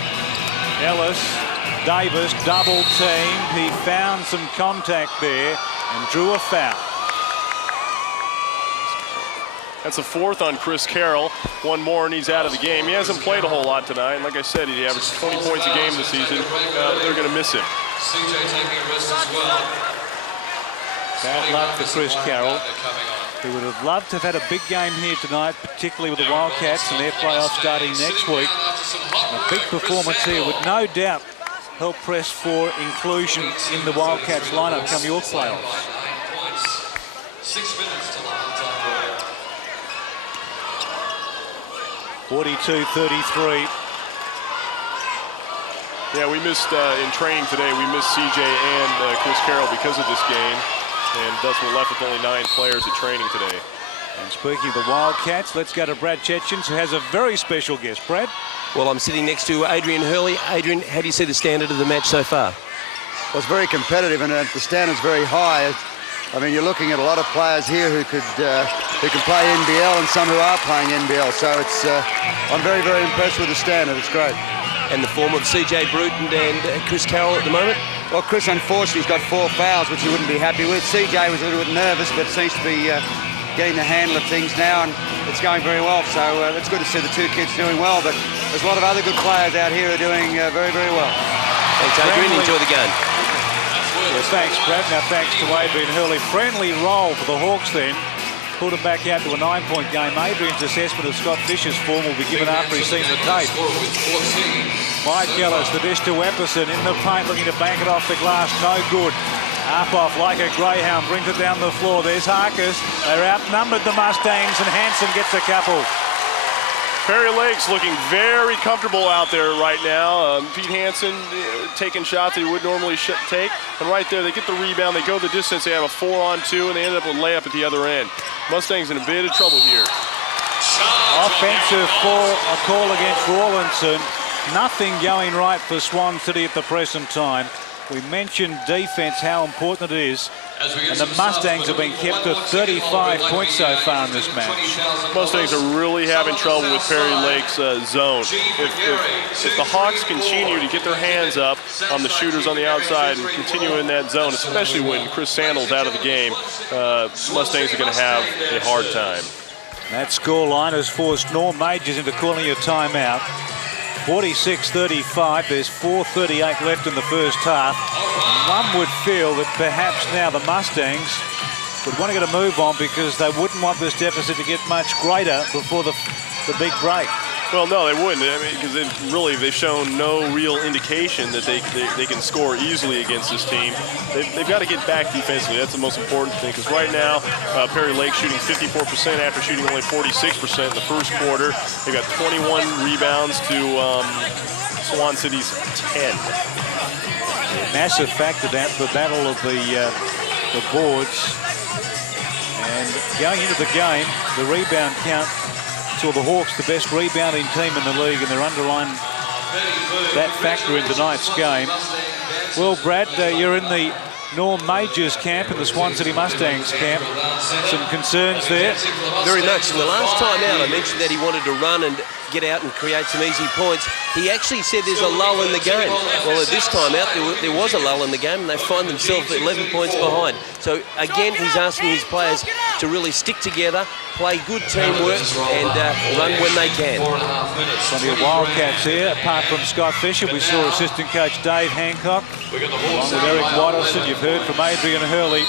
Ellis, Davis, double teamed. He found some contact there and drew a foul. That's a 4th on Chris Carroll. 1 more and he's out of the game. He hasn't played a whole lot tonight. And like I said, he averaged 20 points a game this season. They're going to miss him. CJ taking a risk as well. Bad luck for Chris Carroll, who would have loved to have had a big game here tonight, particularly with the Wildcats and their playoff starting next week. A big performance here would no doubt help press for inclusion in the Wildcats lineup come York playoffs. 6 minutes till the halftime break. 42-33. Yeah, we missed in training today. We missed CJ and Chris Carroll because of this game, and thus we're left with only 9 players at training today. And speaking of the Wildcats, let's go to Brad Chechens, who has a very special guest. Brad? Well, I'm sitting next to Adrian Hurley. Adrian, how do you see the standard of the match so far? Well, it's very competitive, and the standard's very high. I mean, you're looking at a lot of players here who can play NBL and some who are playing NBL. So it's I'm very, very impressed with the standard. It's great. And the form of CJ Bruton and Chris Carroll at the moment? Well, Chris, unfortunately, has got 4 fouls, which he wouldn't be happy with. CJ was a little bit nervous, but seems to be getting the handle of things now, and it's going very well. So it's good to see the 2 kids doing well. But there's a lot of other good players out here who are doing very, very well. Thanks, Adrian. Enjoy the game. Yeah, thanks, Brad. Now, thanks to Adrian Hurley. Friendly roll for the Hawks then. Pulled it back out to a 9-point game. Adrian's assessment of Scott Fisher's form will be given after he's seen the tape. Mike Ellis, the dish to Epperson in the paint, looking to bank it off the glass. No good. Uphoff, like a greyhound, brings it down the floor. There's Harkis. They're outnumbered, the Mustangs, and Hansen gets a couple. Perry Lake's looking very comfortable out there right now. Pete Hansen taking shots that he would normally take. And right there, they get the rebound. They go the distance. They have a 4-on-2, and they end up with a layup at the other end. Mustangs in a bit of trouble here. Offensive for a call against Rawlinson. Nothing going right for Swan City at the present time. We mentioned defence, how important it is. And the Mustangs have been kept to 35 points so far in this match. Mustangs are really having trouble with Perry Lake's zone. If the Hawks continue to get their hands up on the shooters on the outside and continue in that zone, especially when Chris Sandal's out of the game, Mustangs are going to have a hard time. That scoreline has forced Norm Majors into calling a timeout. 46-35, there's 4:38 left in the first half. One would feel that perhaps now the Mustangs would want to get a move on because they wouldn't want this deficit to get much greater before the big break. Well, no, they wouldn't. I mean, because they've shown no real indication that they can score easily against this team. They've got to get back defensively. That's the most important thing. Because right now, Perry Lake shooting 54% after shooting only 46% in the first quarter. They've got 21 rebounds to Swan City's 10. Massive factor that the battle of the boards. And going into the game, the rebound count saw the Hawks the best rebounding team in the league, and they're underlying that factor in tonight's game. Well, Brad, you're in the Norm Majors camp and the Swan City Mustangs camp. Some concerns there? Very much. And the last time out, I mentioned that he wanted to run and get out and create some easy points. He actually said there's a lull in the game. Well, at this time out, there was a lull in the game, and they find themselves 11 points behind. So, again, he's asking his players to really stick together, play good teamwork, and run when they can. Plenty of Wildcats here. Apart from Scott Fisher, we saw assistant coach Dave Hancock, along with Eric Watterson. You've heard from Adrian Hurley.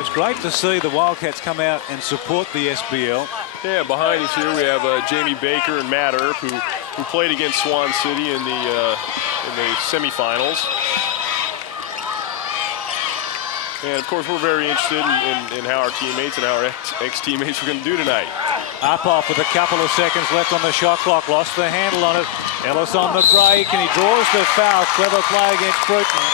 It's great to see the Wildcats come out and support the SBL. Yeah, behind us here we have Jamie Baker and Matt Earp, who played against Swan City in the semifinals. And of course, we're very interested in how our teammates and how our ex-teammates are going to do tonight. Up-off with a couple of seconds left on the shot clock. Lost the handle on it. Ellis on the break, and he draws the foul. Clever play against Bruton.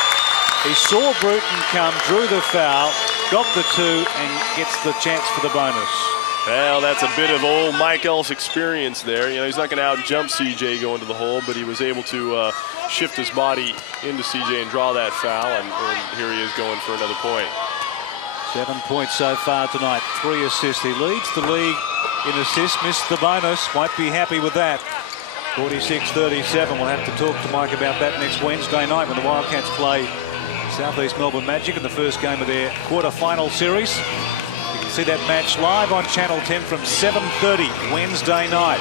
He saw Bruton come, drew the foul, got the two, and gets the chance for the bonus. Well, that's a bit of old Mike Ellis experience there. You know, he's not going to out-jump CJ going to the hole, but he was able to shift his body into CJ and draw that foul, and here he is going for another point. 7 points so far tonight, 3 assists. He leads the league in assists, missed the bonus, won't be happy with that. 46-37, we'll have to talk to Mike about that next Wednesday night when the Wildcats play Southeast Melbourne Magic in the first game of their quarter-final series. You can see that match live on Channel 10 from 7:30 Wednesday night.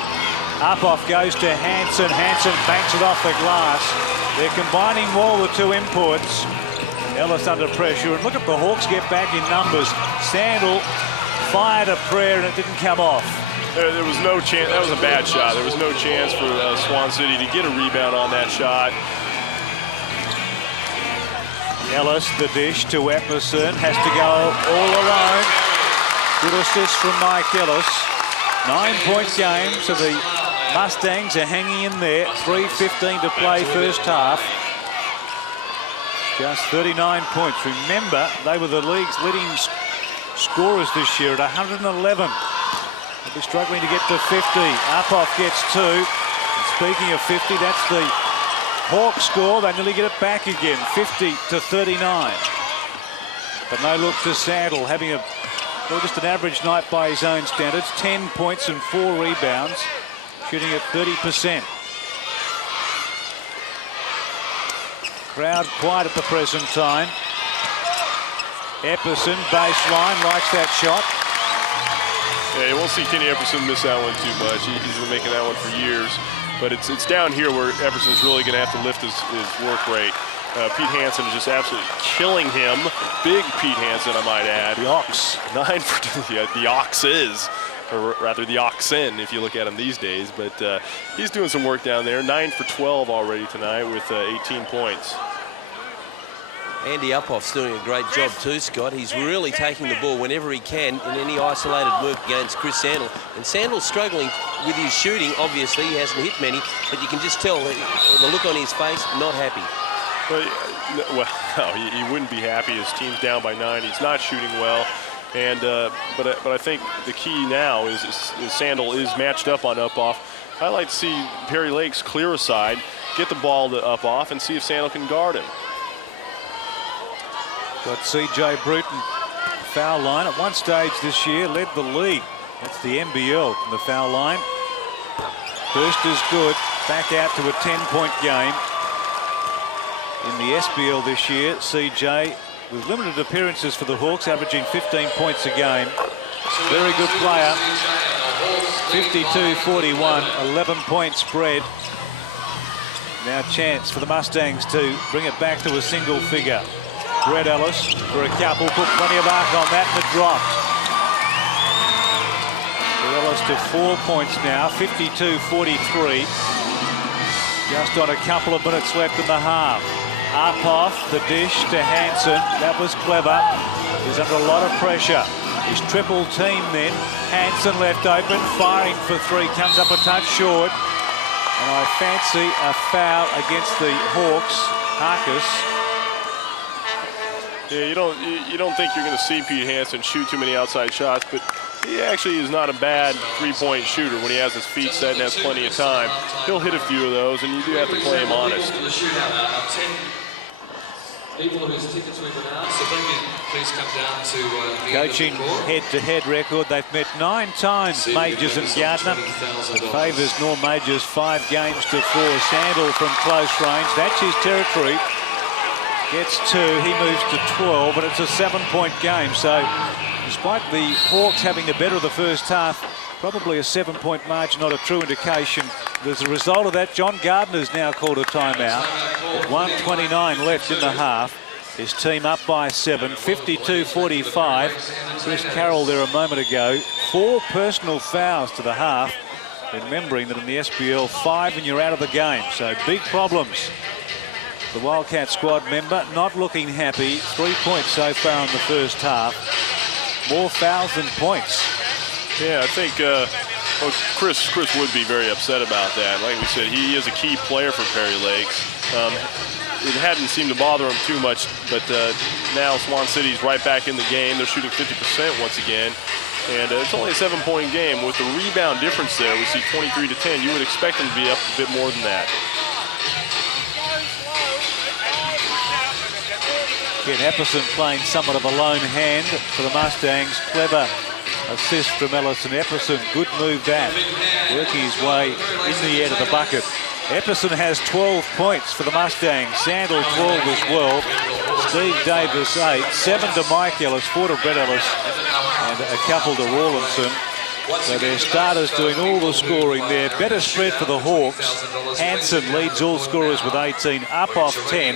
Up-off goes to Hansen. Hansen banks it off the glass. They're combining well the two imports. Ellis under pressure. And look at the Hawks get back in numbers. Sandal fired a prayer and it didn't come off. There was no chance. That was a bad shot. There was no chance for Swan City to get a rebound on that shot. Ellis, the dish to Epperson, has to go all alone. Good assist from Mike Ellis. 9-point game, so the Mustangs are hanging in there. 3:15 to play first half. Just 39 points. Remember, they were the league's leading scorers this year at 111. They'll be struggling to get to 50. Up-off gets 2. And speaking of 50, that's the Hawks score. They nearly get it back again, 50-39. But no look to Sandal, having just an average night by his own standards. 10 points and 4 rebounds, shooting at 30%. Crowd quiet at the present time. Epperson, baseline, likes that shot. Yeah, you won't see Kenny Epperson miss that one too much. He's been making that one for years. But it's down here where Epperson's really going to have to lift his work rate. Pete Hansen is just absolutely killing him. Big Pete Hansen, I might add. The Ox. 9 for the Ox is, or rather the Oxen, if you look at him these days. But he's doing some work down there. 9 for 12 already tonight with 18 points. Andy Uphoff's doing a great job too, Scott. He's really taking the ball whenever he can in any isolated work against Chris Sandal. And Sandal's struggling with his shooting. Obviously, he hasn't hit many, but you can just tell the look on his face, not happy. Well, no, he wouldn't be happy. His team's down by 9. He's not shooting well. And but I think the key now is Sandal is matched up on Up-Off. I'd like to see Perry Lakes clear aside, get the ball to Up-Off, and see if Sandal can guard him. Got CJ Bruton foul line. At one stage this year led the league. That's the NBL from the foul line. First is good. Back out to a 10-point game. In the SBL this year, CJ with limited appearances for the Hawks, averaging 15 points a game. Very good player. 52-41, 11-point spread. Now chance for the Mustangs to bring it back to a single figure. Brett Ellis for a couple, put plenty of arc on that and it dropped. Brett Ellis to 4 points now, 52-43. Just on a couple of minutes left in the half. Up off the dish to Hansen. That was clever. He's under a lot of pressure. His triple team then. Hansen left open, firing for three, comes up a touch short. And I fancy a foul against the Hawks. Harkus. Yeah, you don't think you're going to see Pete Hansen shoot too many outside shots, but he actually is not a bad three-point shooter when he has his feet set and has plenty of time. He'll hit a few of those, and you do have to play him honest. People whose tickets we've announced, so please come down to the coaching head-to-head record. They've met 9 times, Majors and Gardner. It favours Norm Majors 5 games to 4. Sandel from close range. That's his territory. Gets 2. He moves to 12, but it's a 7-point game. So despite the Hawks having the better of the first half, probably a 7-point margin, not a true indication. As a result of that, John Gardner's now called a timeout. With 1:29 left in the half. His team up by 7, 52-45. Chris Carroll there a moment ago. 4 personal fouls to the half. Remembering that in the SBL, 5 and you're out of the game. So big problems. The Wildcat squad member not looking happy. 3 points so far in the first half. More fouls than points. Yeah, I think well, Chris would be very upset about that. Like we said, he is a key player for Perry Lakes. It hadn't seemed to bother him too much, but now Swan City's right back in the game. They're shooting 50% once again. And it's only a 7-point game. With the rebound difference there, we see 23-10. You would expect them to be up a bit more than that. Ken Epperson playing somewhat of a lone hand for the Mustangs. Clever assist from Ellison. Epperson, good move that. Working his way in the air to the bucket. Epperson has 12 points for the Mustangs. Sandel 12 as well. Steve Davis 8. 7 to Mike Ellis, 4 to Brett Ellis, and a couple to Rawlinson. So their starters doing all the scoring there. Better spread for the Hawks. Hansen leads all scorers with 18, up off 10.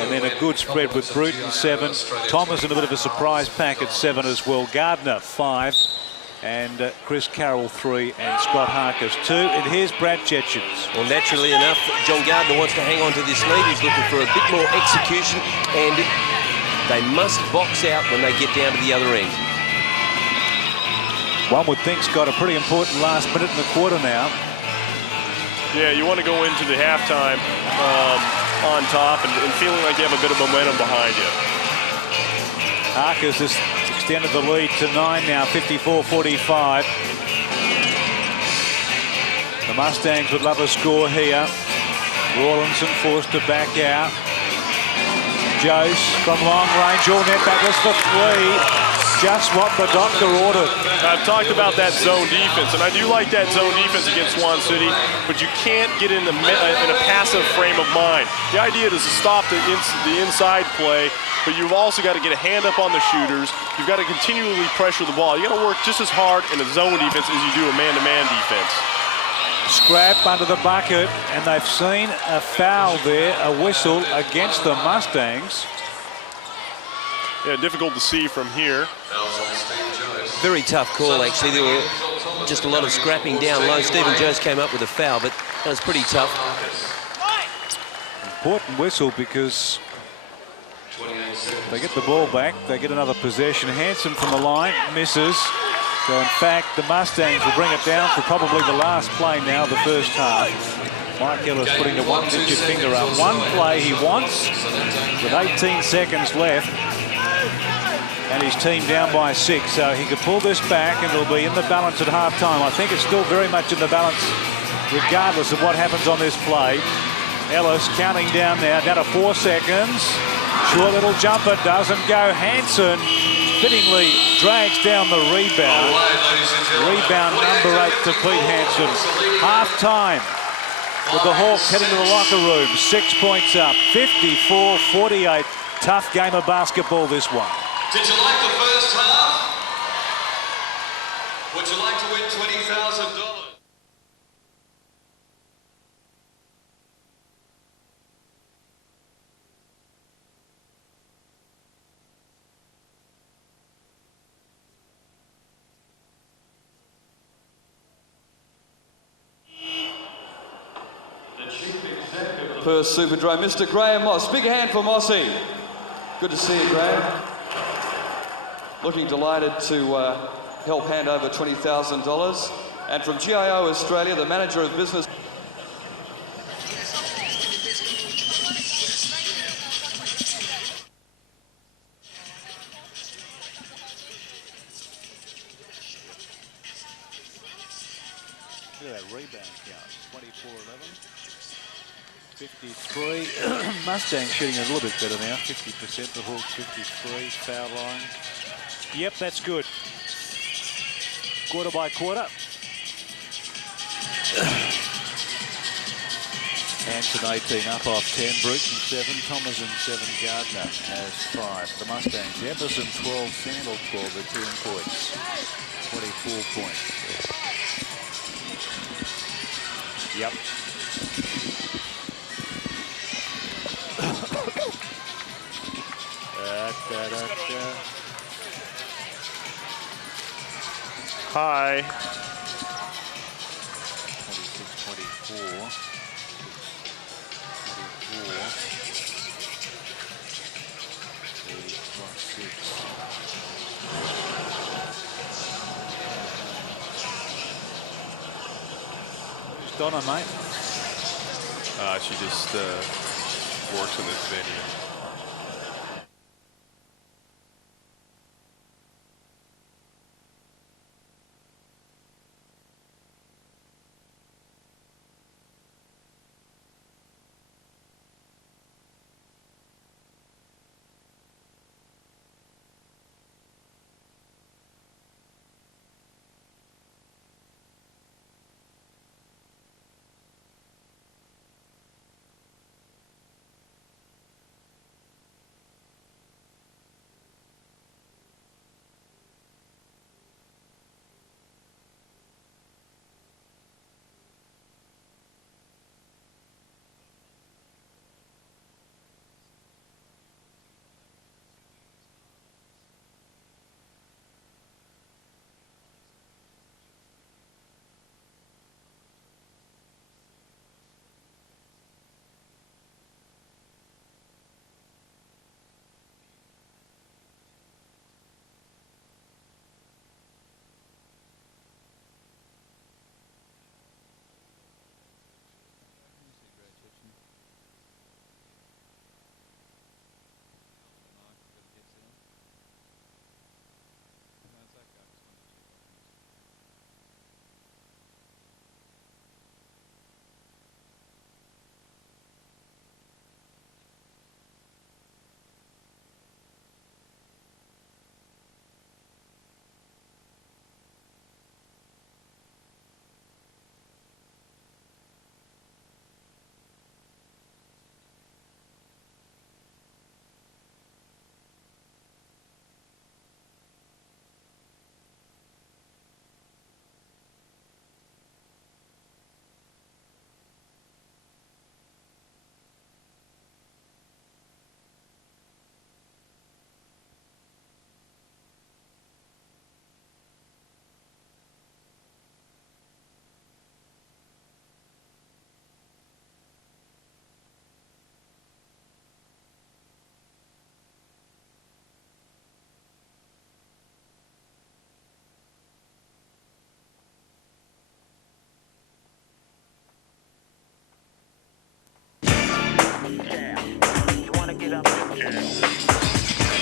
And then a good spread with Bruton 7. Thomas in a bit of a surprise pack at 7 as well. Gardner 5. And Chris Carroll 3 and Scott Harkus 2. And here's Brad Chetchins. Well, naturally enough, John Gardner wants to hang on to this lead. He's looking for a bit more execution, and they must box out when they get down to the other end. One would think's got a pretty important last minute in the quarter now. Yeah, you want to go into the halftime on top and feeling like you have a bit of momentum behind you. Harkus has extended the lead to 9 now, 54-45. The Mustangs would love a score here. Rawlinson forced to back out. Jose from long range, all net, that was for 3. Just what the doctor ordered. I've talked about that zone defense, and I do like that zone defense against Swan City, but you can't get in a passive frame of mind. The idea is to stop the inside play, but you've also got to get a hand up on the shooters. You've got to continually pressure the ball. You got to work just as hard in a zone defense as you do a man-to-man defense. Scrap under the bucket, and they've seen a foul there, a whistle against the Mustangs. Yeah, difficult to see from here. Very tough call, actually. There were just a lot of scrapping down low. Stephen Jones came up with a foul, but that was pretty tough. Important whistle because they get the ball back. They get another possession. Hansen from the line, misses. So, in fact, the Mustangs will bring it down for probably the last play now of the first half. Mike Ellis putting the one-digit finger up. One play he wants with 18 seconds left. And his team down by 6, so he could pull this back and it'll be in the balance at half-time. I think it's still very much in the balance regardless of what happens on this play. Ellis counting down now, down to 4 seconds. Short little jumper, doesn't go. Hanson fittingly drags down the rebound. Rebound number 8 to Pete Hanson. Half time with the Hawks heading to the locker room. 6 points up, 54-48. Tough game of basketball, this one. Did you like the first half? Would you like to win $20,000? Perth Superdrome, Mr. Graham Moss. Big hand for Mossy. Good to see you, Graham. Looking delighted to help hand over $20,000. And from GIO Australia, the Manager of Business. Look at that rebound count, 24-11. 53. Mustang shooting a little bit better now, 50%. The Hawks 53. Foul line. Yep, that's good. Quarter by quarter. Hanson 18 up off 10. Bruton 7. Thomas and 7. Gardner has 5. The Mustangs. Epperson 12. Sandel 12. They're 2 in points. 24 points. Yep. Hi. 26-24. 24. Who's Donna, mate? She just works in this venue.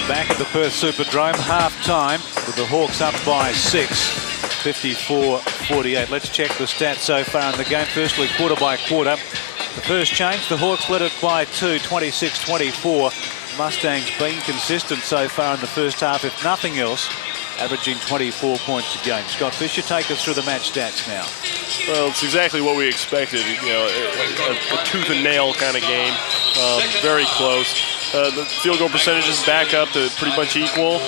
Back at the Perth Superdrome, half-time with the Hawks up by 6, 54-48. Let's check the stats so far in the game. Firstly, quarter by quarter. The first change, the Hawks led it by 2, 26-24. Mustangs been consistent so far in the first half, if nothing else, averaging 24 points a game. Scott Fisher, take us through the match stats now. Well, it's exactly what we expected. You know, a tooth and nail kind of game, very close. The field goal percentages back up to pretty much equal.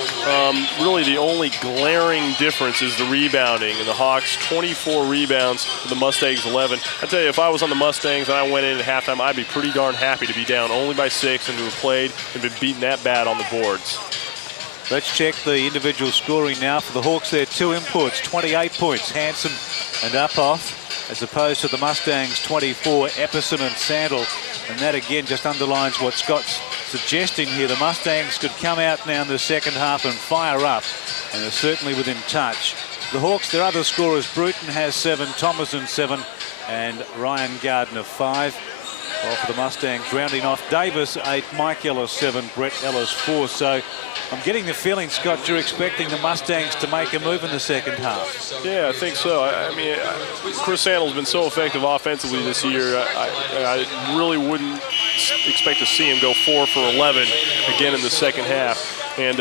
Really, the only glaring difference is the rebounding. And the Hawks, 24 rebounds, the Mustangs 11. I tell you, if I was on the Mustangs and I went in at halftime, I'd be pretty darn happy to be down only by 6 and to have played and been beaten that bad on the boards. Let's check the individual scoring now for the Hawks. There, 2 imports, 28 points, Hansen and Uphoff, as opposed to the Mustangs, 24, Epperson and Sandel. And that again just underlines what Scott's suggesting here. The Mustangs could come out now in the second half and fire up, and they're certainly within touch. The Hawks, their other scorers, Bruton has 7, Thomason 7, and Ryan Gardner 5. While for the Mustangs, rounding off, Davis 8, Mike Ellis 7, Brett Ellis 4. So I'm getting the feeling, Scott, you're expecting the Mustangs to make a move in the second half. Yeah, I think so. I mean, Chris Sandel's been so effective offensively this year. I really wouldn't expect to see him go 4 for 11 again in the second half. And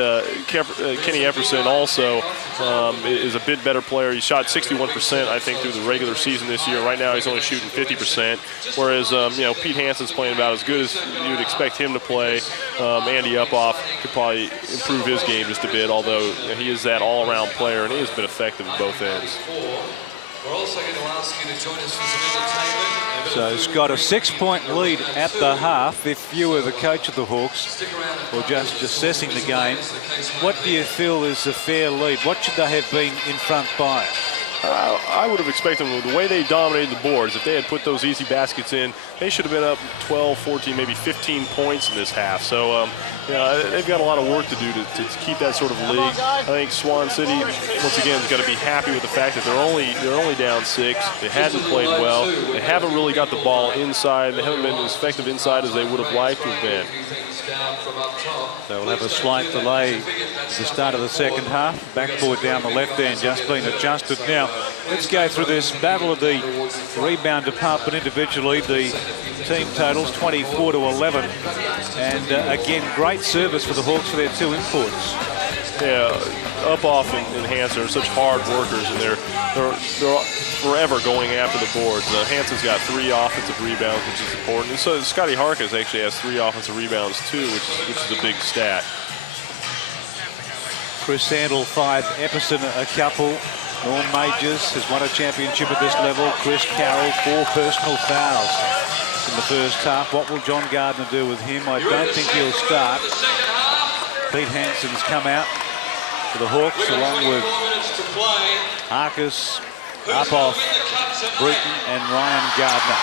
Kenny Epperson also is a bit better player. He shot 61%, I think, through the regular season this year. Right now, he's only shooting 50%. Whereas, you know, Pete Hansen's playing about as good as you would expect him to play. Andy Uphoff could probably improve his game just a bit, although you know, he is that all-around player, and he has been effective at both ends. We're also going to ask you to join us for some entertainment. So Scott, a 6-point lead at the half. If you were the coach of the Hawks, or just assessing the game, what do you feel is a fair lead? What should they have been in front by? I would have expected them, the way they dominated the boards, if they had put those easy baskets in, they should have been up 12, 14, maybe 15 points in this half. So, you know, they've got a lot of work to do to keep that sort of lead. I think Swan City, once again, is going to be happy with the fact that they're only down 6. They hadn't played well. They haven't really got the ball inside. They haven't been as effective inside as they would have liked to have been. They will have a slight delay at the start of the second half. Backboard down the left end just been adjusted. Now, let's go through this battle of the rebound department individually. The team totals 24-11. And again, great service for the Hawks for their 2 imports. Yeah, Uphoff and Hansen are such hard workers, and they're forever going after the boards. Hansen's got 3 offensive rebounds, which is important. And so Scotty Harkins actually has 3 offensive rebounds too, which is a big stat. Chris Sandel 5, Epperson a couple. Norm Majors has won a championship at this level. Chris Carroll 4 personal fouls in the first half. What will John Gardner do with him? I don't think he'll start. Pete Hansen's come out for the Hawks along with Harkis, Uphoff, Bruton and Ryan Gardner.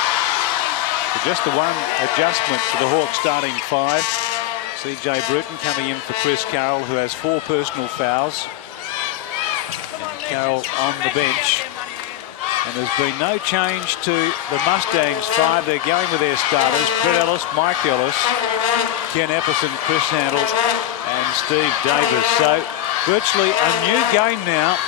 So just the one adjustment for the Hawks starting 5. CJ Bruton coming in for Chris Carroll, who has 4 personal fouls. And Carroll on the bench. And there's been no change to the Mustangs 5. They're going with their starters. Brett Ellis, Mike Ellis, Ken Epperson, Chris Handel and Steve Davis. So virtually a new game now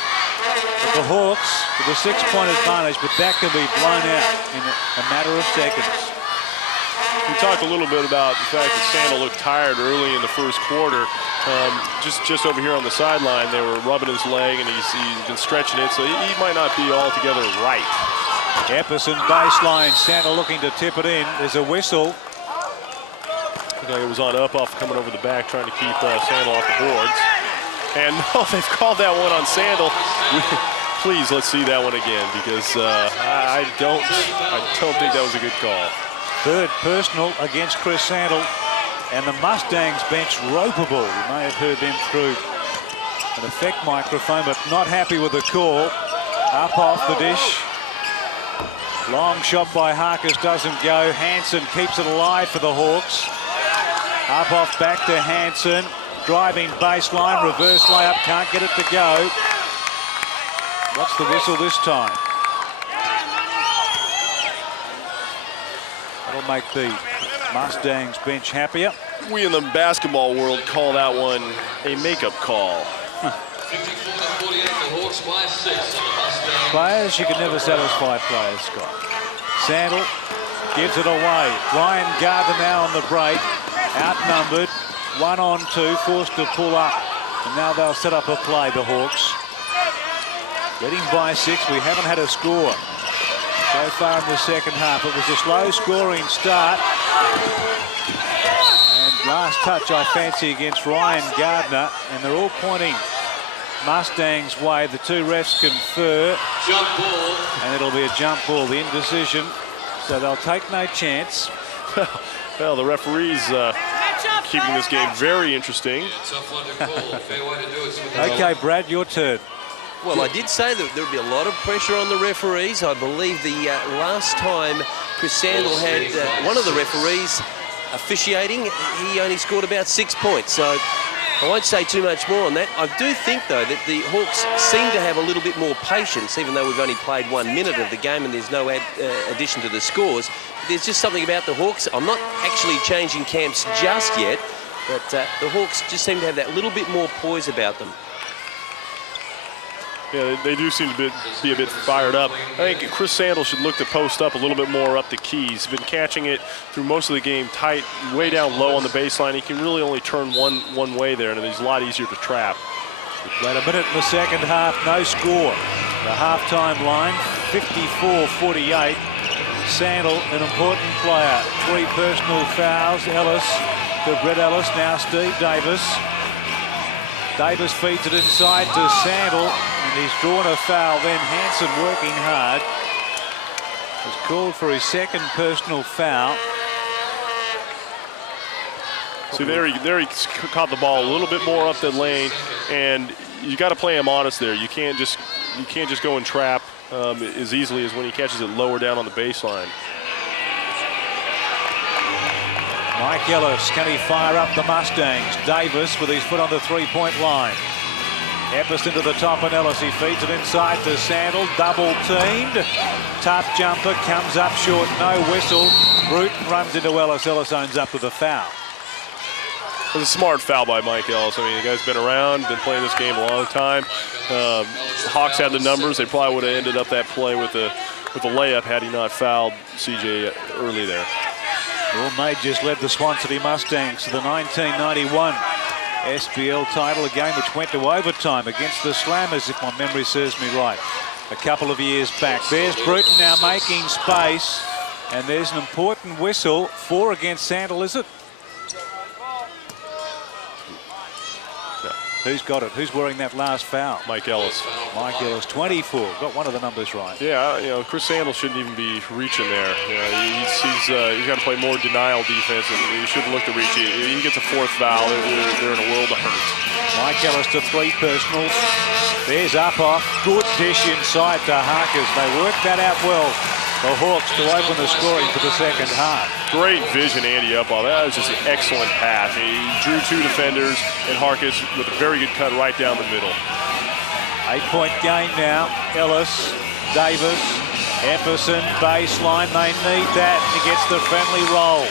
for the Hawks with a 6-point advantage, but that can be blown out in a matter of seconds. We talked a little bit about the fact that Sandel looked tired early in the first quarter. Just over here on the sideline, they were rubbing his leg, and he's been stretching it, so he might not be altogether right. Epperson baseline, Sandel looking to tip it in. There's a whistle. Looked like it was on Uphoff coming over the back, trying to keep Sandel off the boards. And no, they've called that one on Sandel. Please, let's see that one again, because I don't think that was a good call. 3rd personal against Chris Sandel, and the Mustangs bench ropeable. You may have heard them through an effect microphone, but not happy with the call. Up off the dish. Long shot by Harkis doesn't go. Hansen keeps it alive for the Hawks. Up off back to Hansen. Driving baseline, reverse layup, can't get it to go. What's the whistle this time? That'll make the Mustangs bench happier. We in the basketball world call that one a makeup call. Players, you can never satisfy players, Scott. Sandel gives it away. Ryan Gardner now on the break. Outnumbered. 1 on 2. Forced to pull up. And now they'll set up a play, the Hawks. Leading by 6. We haven't had a score so far in the second half. It was a slow scoring start. And last touch I fancy against Ryan Gardner. And they're all pointing Mustangs' way. The two refs confer. Jump ball. And it'll be a jump ball. The indecision. So they'll take no chance. Well, the referees keeping this game very interesting. Okay, Brad, your turn. Well, I did say that there would be a lot of pressure on the referees. I believe the last time Chris Sandel had one of the referees officiating, he only scored about 6 points. So I won't say too much more on that. I do think, though, that the Hawks seem to have a little bit more patience, even though we've only played 1 minute of the game and there's no addition to the scores. There's just something about the Hawks. I'm not actually changing camps just yet, but the Hawks just seem to have that little bit more poise about them. Yeah, they do seem to be a bit fired up. I think Chris Sandel should look to post up a little bit more up the keys. He's been catching it through most of the game tight, way down low on the baseline. He can really only turn one way there, and it's a lot easier to trap. We played a minute in the second half, no score. The halftime line, 54-48. Sandel, an important player. 3 personal fouls. Ellis to Brett Ellis, now Steve Davis. Davis feeds it inside to Sandel, and he's drawn a foul. Then Hansen, working hard, has called for his second personal foul. See, there he caught the ball a little bit more up the lane, and you got to play him honest there. You can't just go and trap as easily as when he catches it lower down on the baseline. Mike Ellis, can he fire up the Mustangs? Davis with his foot on the 3-point line. Epperson to the top, and Ellis, he feeds it inside to Sandel, double teamed. Tough jumper, comes up short, no whistle. Bruton runs into Ellis. Ellis owns up with a foul. It was a smart foul by Mike Ellis. I mean, the guy's been around, been playing this game a long time. The Hawks had the numbers. They probably would have ended up that play with a layup had he not fouled CJ early there. Will May just led the Swan City Mustangs to the 1991 SBL title, a game which went to overtime against the Slammers, if my memory serves me right, a couple of years back. There's Bruton now making space, and there's an important whistle. 4 against Sandel, is it? Who's got it? Who's wearing that last foul? Mike Ellis. Mike Ellis, 24. Got one of the numbers right. Yeah, you know, Chris Sandel shouldn't even be reaching there. You know, he's got to play more denial defense, and he shouldn't look to reach it. He gets a 4th foul. They're in a world of hurt. Mike Ellis to 3 personals. There's Uphoff. Good dish inside to Harkers. They worked that out well. The Hawks to open the scoring for the second half. Great vision, Andy Uphoff. That was just an excellent pass. He drew 2 defenders, and Harkis with a very good cut right down the middle. 8-point game now. Ellis, Davis, Epperson, baseline. They need that. He gets the friendly roll.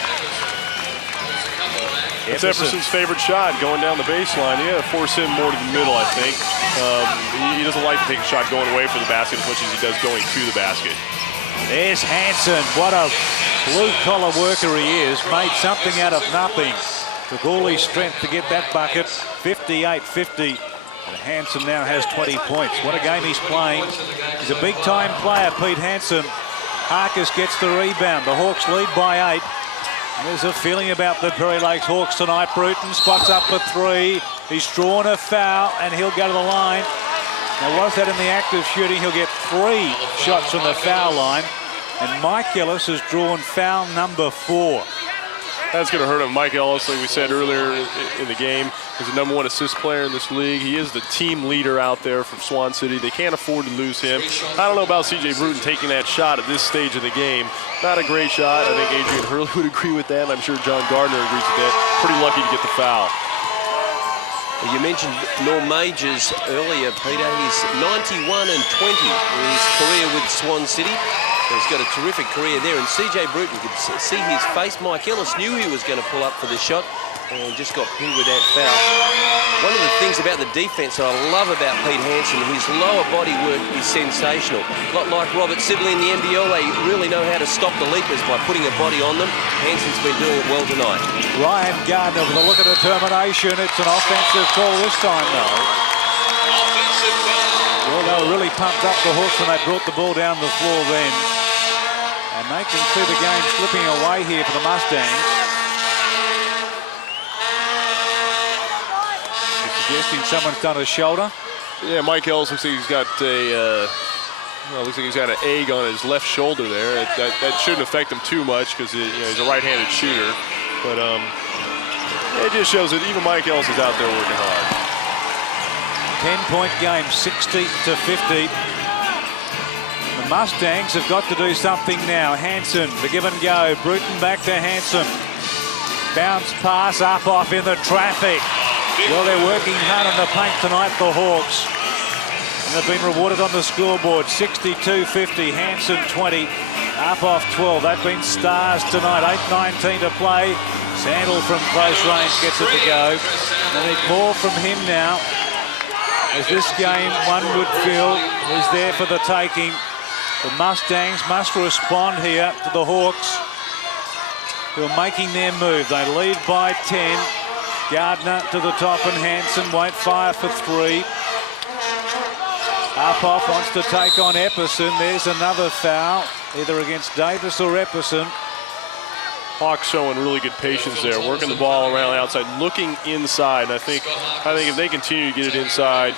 It's Epperson's favorite shot, going down the baseline. You got to force him more to the middle, I think. He doesn't like to take a shot going away from the basket as much as he does going to the basket. There's Hansen. What a blue-collar worker he is. Made something out of nothing. Took all his strength to get that bucket. 58-50. And Hansen now has 20 points. What a game he's playing. He's a big-time player, Pete Hansen. Harkis gets the rebound. The Hawks lead by 8. And there's a feeling about the Perry Lakes Hawks tonight. Bruton spots up for 3. He's drawn a foul, and he'll go to the line. Now, was that in the act of shooting? He'll get 3 shots from the foul line. And Mike Ellis has drawn foul number 4. That's going to hurt him. Mike Ellis, like we said earlier in the game, is the #1 assist player in this league. He is the team leader out there for Swan City. They can't afford to lose him. I don't know about C.J. Bruton taking that shot at this stage of the game. Not a great shot. I think Adrian Hurley would agree with that. I'm sure John Gardner agrees with that. Pretty lucky to get the foul. Well, you mentioned Norm Majors earlier, Peter. He's 91-20 in his career with Swan City. He's got a terrific career there, and CJ Bruton could see his face. Mike Ellis knew he was going to pull up for the shot and just got pinned with that foul. One of the things about the defence that I love about Pete Hansen, his lower body work is sensational. Not like Robert Sibley in the NBL, they really know how to stop the leapers by putting a body on them. Hansen's been doing it well tonight. Ryan Gardner with a look at determination. It's an offensive call this time, though. Well, they were really pumped up the Hawks when they brought the ball down the floor then. And they can see the game slipping away here for the Mustangs. Suggesting someone's done a shoulder. Yeah, Mike Ellis looks like he's got a looks like he's got an egg on his left shoulder there. That shouldn't affect him too much because he's a right-handed shooter. But it just shows that even Mike Ellis is out there working hard. 10-point game, 60 to 50. The Mustangs have got to do something now. Hansen, the give and go. Bruton back to Hansen. Bounce pass up off in the traffic. Well, they're working hard on the paint tonight, the Hawks. And they've been rewarded on the scoreboard. 62-50, Hansen 20, up off 12. They've been stars tonight. 8:19 to play. Sandel from close range gets it to go. They need more from him now, as this game, one would feel, is there for the taking. The Mustangs must respond here to the Hawks, who are making their move. They lead by 10. Gardner to the top and Hansen won't fire for 3. Upoff wants to take on Epperson. There's another foul, either against Davis or Epperson. Hawks showing really good patience there, working the ball around outside, looking inside. And I think if they continue to get it inside,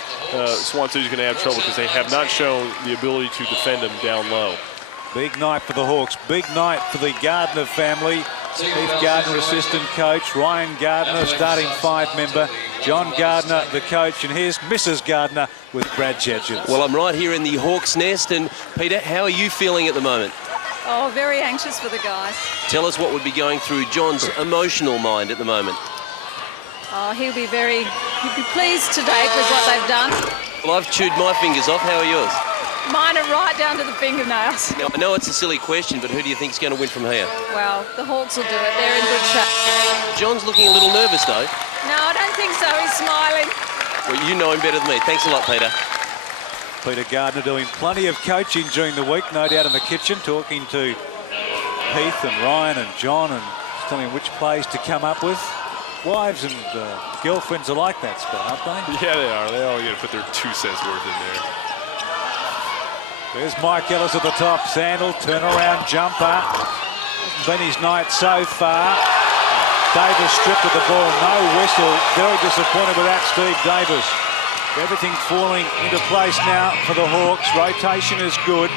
Swan City's going to have trouble because they have not shown the ability to defend them down low. Big night for the Hawks. Big night for the Gardner family. Keith Gardner, assistant coach. Ryan Gardner, starting 5-member. John Gardner, the coach. And here's Mrs. Gardner with Brad Judgens. Well, I'm right here in the Hawks nest. And Peter, how are you feeling at the moment? Oh, very anxious for the guys. Tell us what would be going through John's emotional mind at the moment. Oh, he'll be pleased to date with what they've done. Well, I've chewed my fingers off. How are yours? Mine are right down to the fingernails. Now, I know it's a silly question, but who do you think is going to win from here? Well, the Hawks will do it. They're in good shape. John's looking a little nervous, though. No, I don't think so. He's smiling. Well, you know him better than me. Thanks a lot, Peter. Peter Gardner doing plenty of coaching during the week, no doubt in the kitchen, talking to Heath and Ryan and John and telling them which plays to come up with. Wives and girlfriends are like that, Scott, aren't they? Yeah, they are. They all get to put their 2 cents worth in there. There's Mike Ellis at the top. Sandel, turnaround jumper. Been his night so far. Davis stripped at the ball, no whistle. Very disappointed with that, Steve Davis. Everything falling into place now for the Hawks. Rotation is good.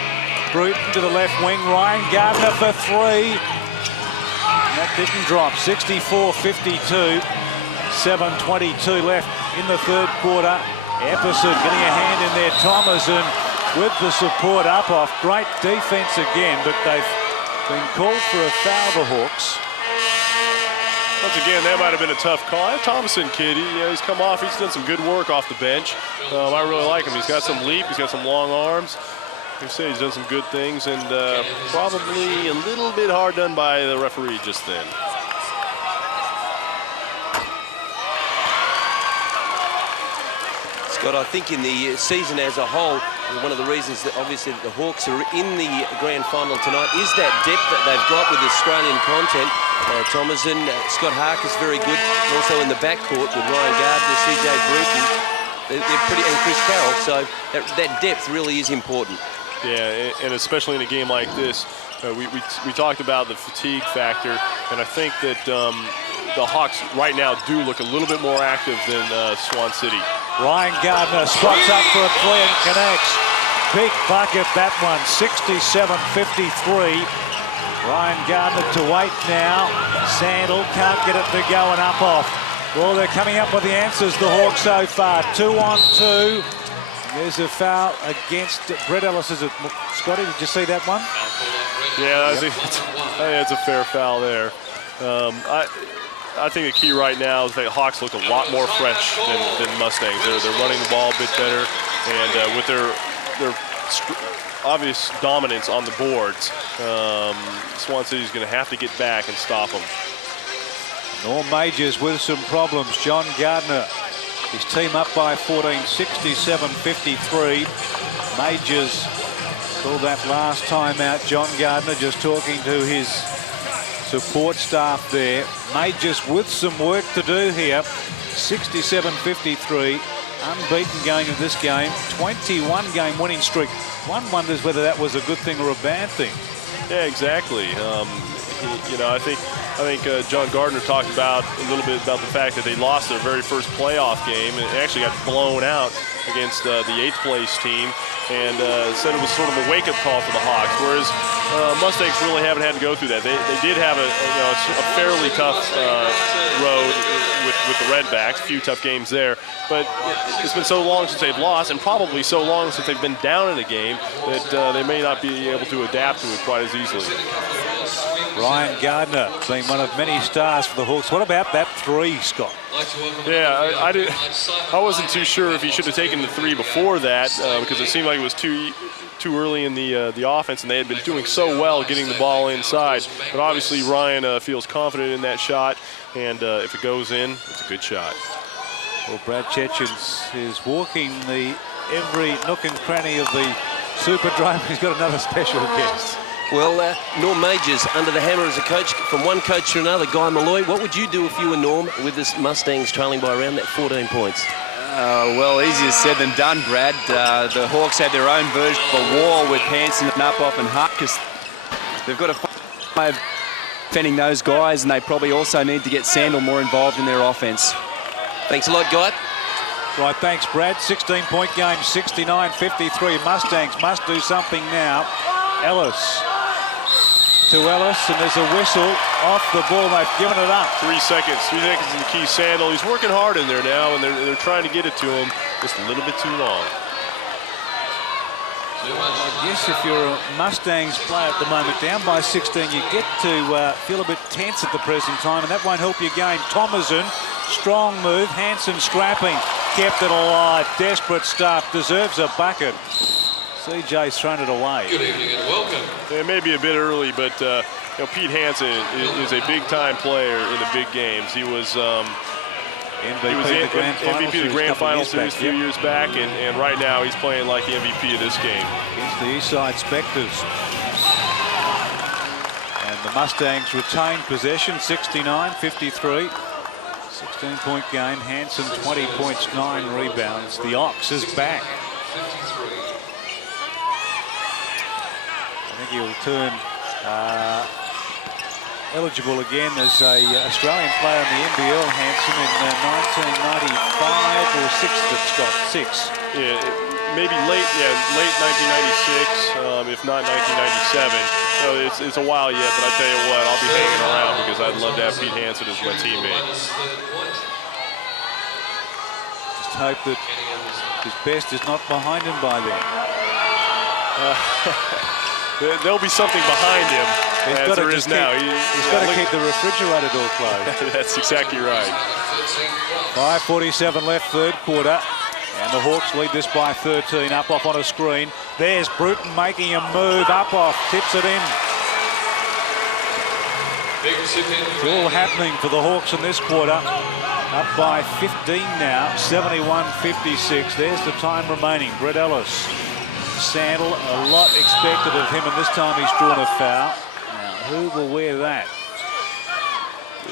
Bruton to the left wing. Ryan Gardner for 3. That didn't drop. 64-52. 7:22 left in the third quarter. Epperson getting a hand in there. Thomason with the support up off. Great defense again, but they've been called for a foul, the Hawks. Once again, that might have been a tough call. That Thomason kid, he's come off. He's done some good work off the bench. I really like him. He's got some leap. He's got some long arms. Like I said, he's done some good things, and probably a little bit hard done by the referee just then. Scott, I think in the season as a whole, one of the reasons that obviously the Hawks are in the grand final tonight is that depth that they've got with Australian content. Thomason, Scott Harker's very good. Also in the backcourt with Ryan Gardner, CJ Bruton, they're pretty, and Chris Carroll. So that depth really is important. Yeah, and especially in a game like this, we talked about the fatigue factor, and I think that the Hawks right now do look a little bit more active than Swan City. Ryan Gardner spots up for a 3 and connects. Big bucket, that one, 67-53. Ryan Gardner to 8 now. Sandel can't get it to go and up off. Well, they're coming up with the answers, the Hawks so far. 2-on-2. There's a foul against Brett Ellis. Is it Scotty? Did you see that one? Yeah, I think it's a fair foul there. I think the key right now is that Hawks look a lot more fresh than Mustangs. They're running the ball a bit better, and with their obvious dominance on the boards. Swan City's going to have to get back and stop them. Norm Majors with some problems. John Gardner, his team up by 14, 67-53. Majors called that last time out. John Gardner just talking to his support staff there. Majors with some work to do here. 67-53. Unbeaten going into this game. 21-game winning streak. One wonders whether that was a good thing or a bad thing. Yeah, exactly. You know, I think John Gardner talked about a little bit about the fact that they lost their very first playoff game and actually got blown out against the 8th place team, and said it was sort of a wake-up call for the Hawks. Whereas Mustangs really haven't had to go through that. They did have a fairly tough road with the Redbacks, a few tough games there, but it's been so long since they've lost, and probably so long since they've been down in a game, that they may not be able to adapt to it quite as easily. Ryan Gardner being one of many stars for the Hawks. What about that three, Scott? Yeah, I wasn't too sure if he should have taken the three before that, because it seemed like it was too early in the offense, and they had been doing so well getting the ball inside. But obviously Ryan feels confident in that shot, and if it goes in, it's a good shot. Well, Brad Chechens is walking every nook and cranny of the Superdome. He's got another special guest. Well, Norm Majors under the hammer as a coach, from one coach to another. Guy Malloy, what would you do if you were Norm with the Mustangs trailing by around that 14 points? Well, easier said than done, Brad. The Hawks had their own version of a war with Hanson and Upoff and Hart, because they've got a way of defending those guys, and they probably also need to get Sandel more involved in their offense. Thanks a lot, Guy. Right, thanks, Brad. 16-point game, 69-53. Mustangs must do something now. Ellis to Ellis, and there's a whistle off the ball. They've given it up. 3 seconds. 3 seconds in the key. Sandel, he's working hard in there now, and they're trying to get it to him just a little bit too long. I guess if you're a Mustangs player at the moment, down by 16, you get to feel a bit tense at the present time, and that won't help your game. Thomason, strong move. Hanson scrapping, kept it alive. Desperate stuff, deserves a bucket. CJ's thrown it away. Good evening and welcome. It may be a bit early, but Pete Hanson is a big-time player in the big games. He was MVP of the Grand Final Series a few years back, and right now he's playing like the MVP of this game. Against the Eastside Spectres. And the Mustangs retain possession, 69-53. 16-point game. Hanson 20 points, 9 rebounds. The Ox is back. I think he'll turn eligible again as a Australian player in the NBL, Hanson, in 1995 or 6. Yeah, maybe late 1996, if not 1997. So it's a while yet, but I tell you what, I'll be hanging around because I'd love to have Pete Hanson as my teammate. Just hope that his best is not behind him by then. There'll be something behind him as there is now. He's got to keep the refrigerator door closed. That's exactly right. 5:47 left, third quarter. And the Hawks lead this by 13. Upoff on a screen. There's Bruton making a move. Upoff tips it in. It's all happening for the Hawks in this quarter. Up by 15 now, 71-56. There's the time remaining. Brett Ellis. Sandel, a lot expected of him, and this time he's drawn a foul. Now, who will wear that?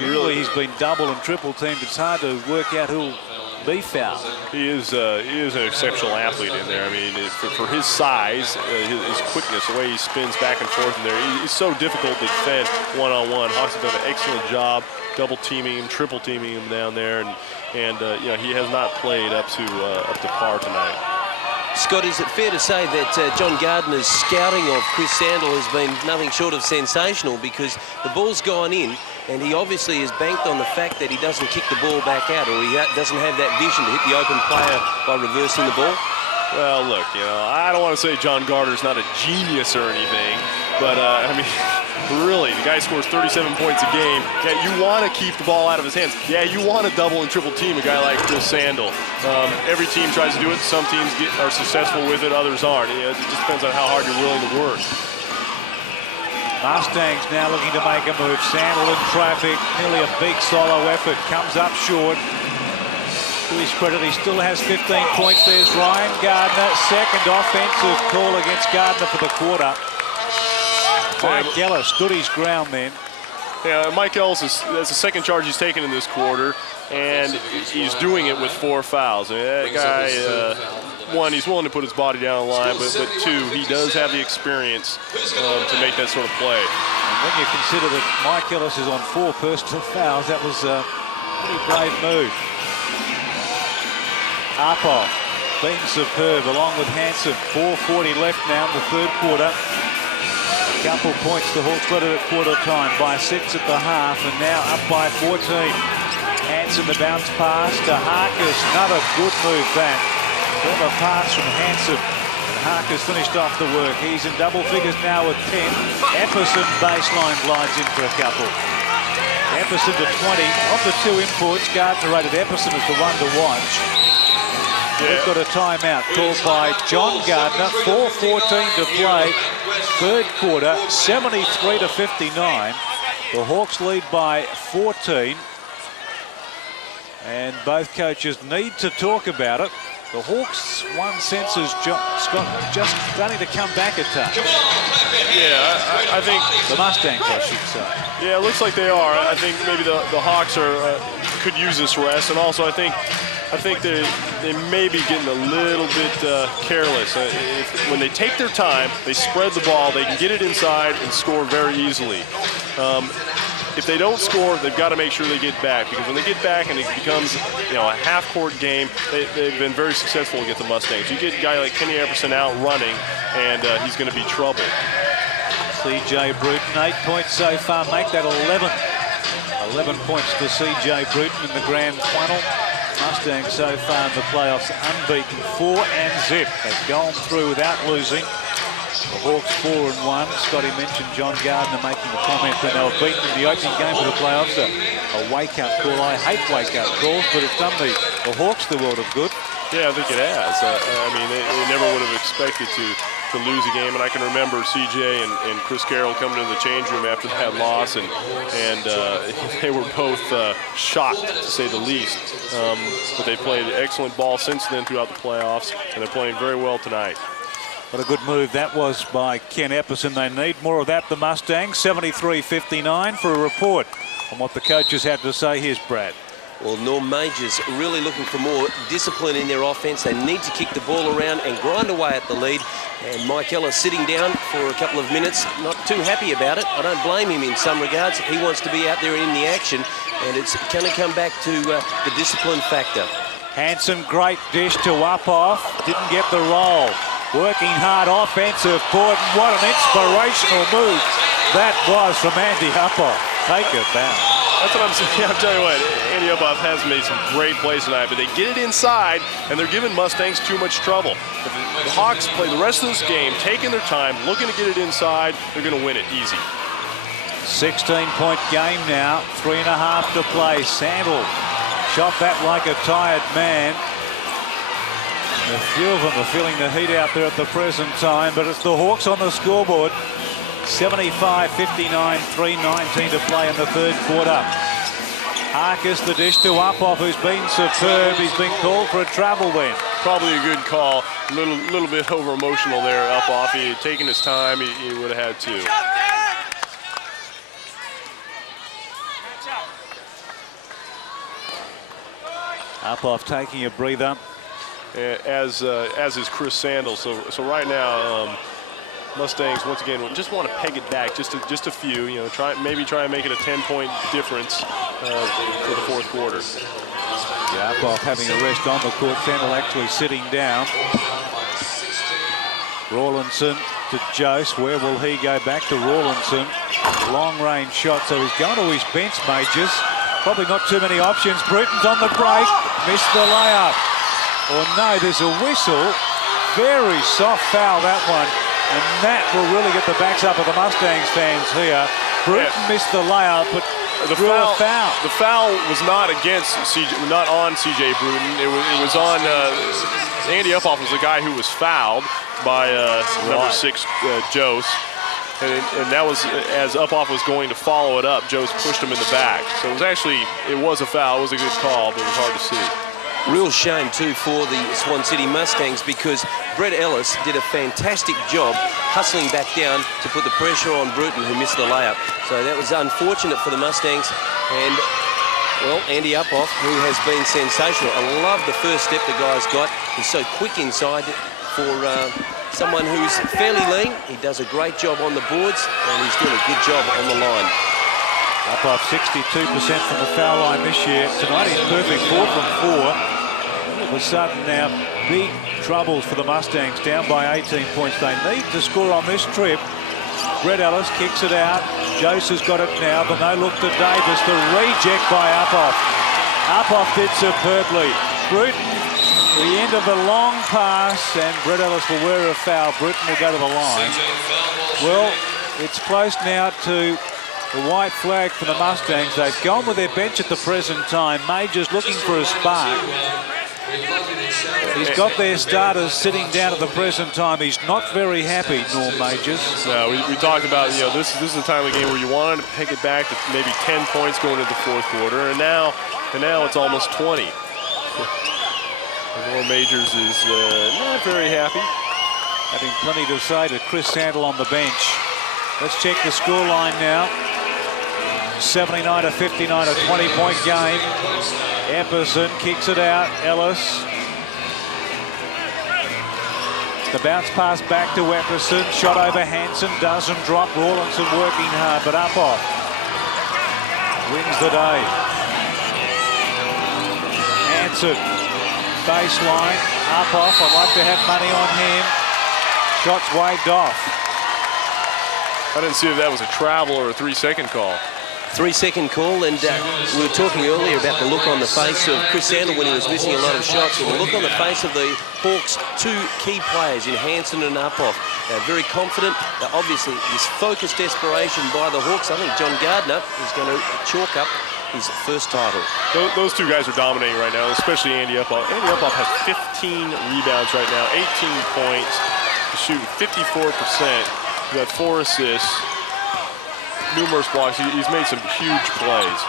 Really, he's been double and triple teamed. It's hard to work out who'll be fouled. He is an exceptional athlete in there. I mean, for his size, his quickness, the way he spins back and forth in there, it's so difficult to defend one-on-one. Hawks have done an excellent job double teaming him, triple teaming him down there, and you know, he has not played up to par tonight. Scott, is it fair to say that John Gardner's scouting of Chris Sandel has been nothing short of sensational, because the ball's gone in and he obviously is banked on the fact that he doesn't kick the ball back out, or he doesn't have that vision to hit the open player by reversing the ball? Well, look, you know, I don't want to say John Gardner's not a genius or anything, but I mean, Really, the guy scores 37 points a game. Yeah, you want to keep the ball out of his hands. Yeah, you want to double and triple team a guy like Chris Sandel. Every team tries to do it. Some teams are successful with it, others aren't. It just depends on how hard you're willing to work. Mustangs now looking to make a move. Sandel in traffic, nearly a big solo effort, comes up short. To his credit, he still has 15 points. There's Ryan Gardner, second offensive call against Gardner for the quarter. Mike Ellis stood his ground then. Yeah, Mike Ellis that's the second charge he's taken in this quarter, and he's doing it with 4 fouls. That guy, one, he's willing to put his body down on the line, but two, he does have the experience to make that sort of play. And when you consider that Mike Ellis is on 4 personal fouls, that was a pretty brave move. Arpoff being superb along with Hansen. 4:40 left now in the third quarter. A couple points, the Hawks led it at quarter time by 6 at the half, and now up by 14. Hansen, the bounce pass to Harkus. Another good move that. Clever pass from Hansen. And Harkus finished off the work. He's in double figures now with 10. Epperson baseline glides in for a couple. Epperson to 20. Of the 2 imports, Gardner rated Epperson as the one to watch. Yeah. We've got a timeout called by John Gardner. 4:14 to play. Third quarter, 73-59. The Hawks lead by 14. And both coaches need to talk about it. The Hawks, one sense is Scott just starting to come back a touch. Yeah, I think the Mustangs, I should say. Yeah, it looks like they are. I think maybe the Hawks could use this rest, and also I think they may be getting a little bit careless. When they take their time, they spread the ball, they can get it inside and score very easily. If they don't score, they've got to make sure they get back, because when they get back and it becomes a half-court game, they've been very successful against the Mustangs. You get a guy like Kenny Epperson out running, and he's going to be trouble. C.J. Bruton, 8 points so far, make that 11. 11 points to C.J. Bruton in the grand final. Mustangs so far in the playoffs unbeaten, 4 and zip. They've gone through without losing. The Hawks 4-1. Scotty mentioned John Gardner making the comment when they were beaten in the opening game of the playoffs. A wake-up call. I hate wake-up calls, but it's done the Hawks the world of good. Yeah, I think it has. I mean, they never would have expected to lose a game, and I can remember CJ and Chris Carroll coming into the change room after that loss, and they were both shocked, to say the least. But they played excellent ball since then throughout the playoffs, and they're playing very well tonight. What a good move that was by Ken Epperson. They need more of that, the Mustangs. 73-59 for a report on what the coaches had to say. Here's Brad. Well, Norm Majors really looking for more discipline in their offense. They need to kick the ball around and grind away at the lead. And Mike Ellis sitting down for a couple of minutes, not too happy about it. I don't blame him in some regards. He wants to be out there in the action, and it's going to come back to the discipline factor. Hansen, great dish to Uphoff. Didn't get the roll. Working hard offensive board. What an inspirational move that was from Andy Uphoff. Take it down. That's what I'm saying. I'm telling you what, Andy Uphoff has made some great plays tonight, but they get it inside, and they're giving Mustangs too much trouble. If the Hawks play the rest of this game, taking their time, looking to get it inside, they're going to win it easy. 16-point game now, 3.5 to play. Sandel shot that like a tired man. A few of them are feeling the heat out there at the present time, but it's the Hawks on the scoreboard. 75-59, 3:19 to play in the third quarter. Harkus, the dish to Uphoff, who's been superb. He's been called for a travel then. Probably a good call. A little bit over-emotional there, Uphoff. He had taken his time. He would have had to. Uphoff taking a breather. As is Chris Sandel. So right now, Mustangs once again just want to peg it back just a few. Try and make it a 10-point difference for the fourth quarter. Yeah, Uphoff having a rest on the court. Sandel actually sitting down. Rawlinson to Jose. Where will he go? Back to Rawlinson. Long-range shot. So he's going to his bench, Majors. Probably not too many options. Bruton's on the break. Missed the layup. Oh no, there's a whistle. Very soft foul, that one. And that will really get the backs up of the Mustangs fans here. Bruton missed the layup, but the foul. The foul was not against not on CJ Bruton. It was on Andy Uphoff was the guy who was fouled by number 6 Jose. And that was as Uphoff was going to follow it up. Jose pushed him in the back. So it was a foul. It was a good call, but it was hard to see. Real shame, too, for the Swan City Mustangs because Brett Ellis did a fantastic job hustling back down to put the pressure on Bruton, who missed the layup. So that was unfortunate for the Mustangs. And, well, Andy Uphoff, who has been sensational. I love the first step the guy's got. He's so quick inside for someone who's fairly lean. He does a great job on the boards, and he's doing a good job on the line. Uphoff 62% from the foul line this year. Tonight he's perfect, 4 from 4. All of a sudden now, big troubles for the Mustangs, down by 18 points. They need to score on this trip. Brett Ellis kicks it out. Jose has got it now, but no look to Davis. The reject by Uphoff. Uphoff did superbly. Bruton, the end of the long pass, and Brett Ellis will wear a foul. Bruton will go to the line. Well, it's close now to the white flag for the Mustangs. They've gone with their bench at the present time. Majors looking for a spark. He's got their starters sitting down at the present time. He's not very happy, Norm Majors. No, we talked about, this is the time of the game where you wanted to pick it back to maybe 10 points going into the fourth quarter, and now it's almost 20. Norm Majors is not very happy. Having plenty to say to Chris Sandel on the bench. Let's check the scoreline now. 79-59, a 20-point game. Epperson kicks it out. Ellis. The bounce pass back to Epperson. Shot over Hansen. Doesn't drop. Rawlinson working hard, but Uphoff wins the day. Hansen. Baseline. Uphoff. I'd like to have money on him. Shots waved off. I didn't see if that was a travel or a 3-second call. 3-second call, and we were talking earlier about the look on the face of Chris Sandel when he was missing a lot of shots, and the look on the face of the Hawks' 2 key players in Hansen and Uphoff. They're very confident. Obviously, this focused desperation by the Hawks. I think John Gardner is going to chalk up his first title. Those 2 guys are dominating right now, especially Andy Uphoff. Andy Uphoff has 15 rebounds right now, 18 points, shooting 54%. He's got 4 assists. Numerous blocks. He's made some huge plays.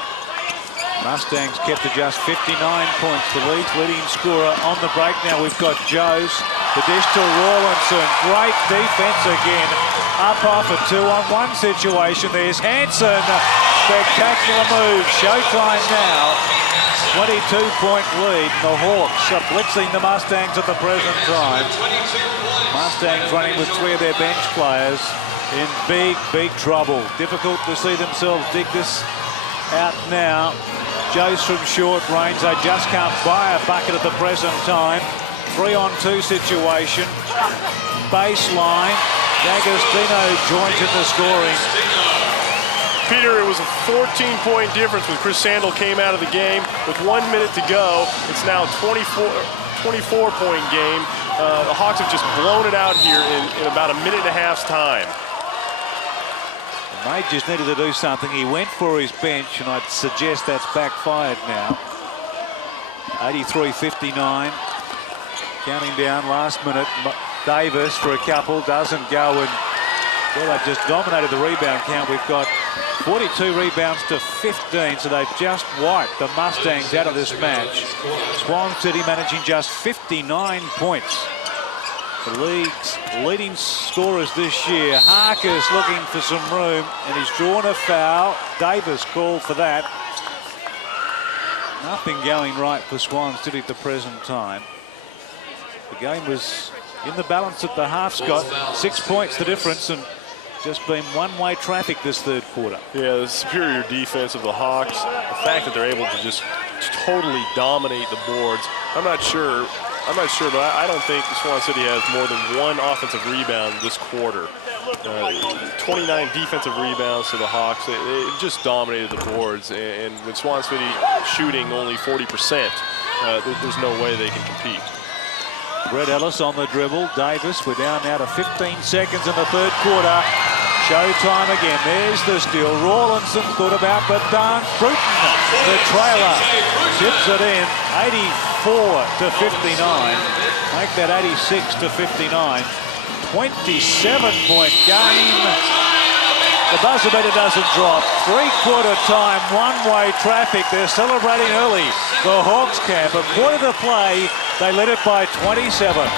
Mustangs kept to just 59 points. The leading scorer on the break. Now we've got Jose. The dish to Rawlinson. Great defense again. Uphoff a 2-on-1 situation. There's Hansen. Spectacular move. Showtime now. 22-point lead. The Hawks are blitzing the Mustangs at the present time. Mustangs running with 3 of their bench players in big trouble. Difficult to see themselves dig this out now. Jose from short range. They just can't buy a bucket at the present time. 3-on-2 situation. Baseline. D'Agostino joins in the scoring. Peter, it was a 14-point difference when Chris Sandel came out of the game. With 1 minute to go, it's now a 24-point game. The Hawks have just blown it out here in about a minute and a half's time. Majors needed to do something. He went for his bench, and I'd suggest that's backfired now. 83-59. Counting down last minute. Davis for a couple. Doesn't go, and well, they've just dominated the rebound count. We've got 42 rebounds to 15, so they've just wiped the Mustangs out of this match. Swan City managing just 59 points. The league's leading scorers this year. Harkis looking for some room, and he's drawn a foul. Davis called for that. Nothing going right for Swan City at the present time. The game was in the balance at the half, Scott. 6 points the difference, and just been one-way traffic this third quarter. Yeah, the superior defense of the Hawks, the fact that they're able to just totally dominate the boards. I'm not sure, but I don't think Swan City has more than 1 offensive rebound this quarter. 29 defensive rebounds to the Hawks. They just dominated the boards, and with Swan City shooting only 40%, there's no way they can compete. Brett Ellis on the dribble. Davis, we're down now to 15 seconds in the third quarter. Showtime again. There's the steal. Rawlinson thought about, but Dan Bruton, the trailer, tips it in. 84-59. Make that 86-59. 27-point game. The buzzer beater doesn't drop. Three-quarter time, one-way traffic. They're celebrating early. The Hawks camp. A quarter to play. They led it by 27.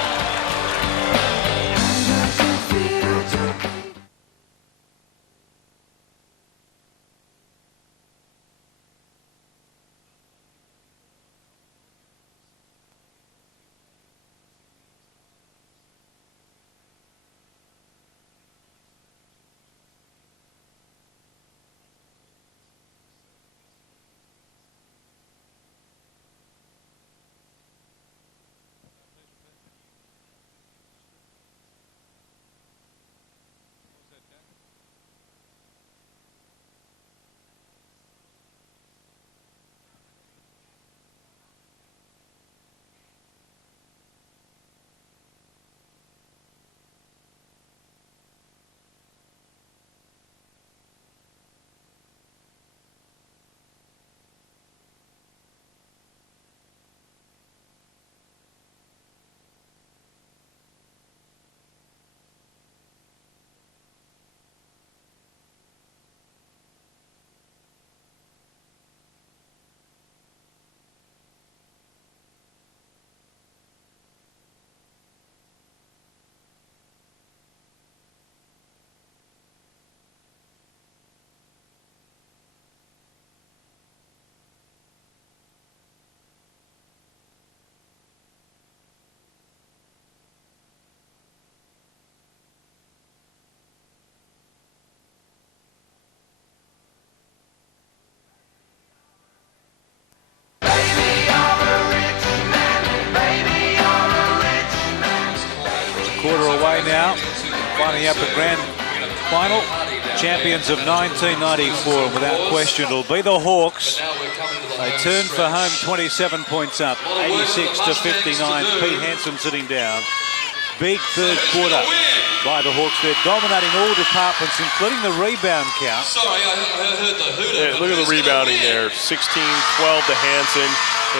Now, finding out the grand final, champions of 1994, and without question it'll be the Hawks. They turn for home, 27 points up, 86-59. Pete Hansen sitting down. Big third quarter by the Hawks. They're dominating all departments, including the rebound count. Sorry, I heard the hooter. Yeah, look at the rebounding there. 16-12 to Hansen.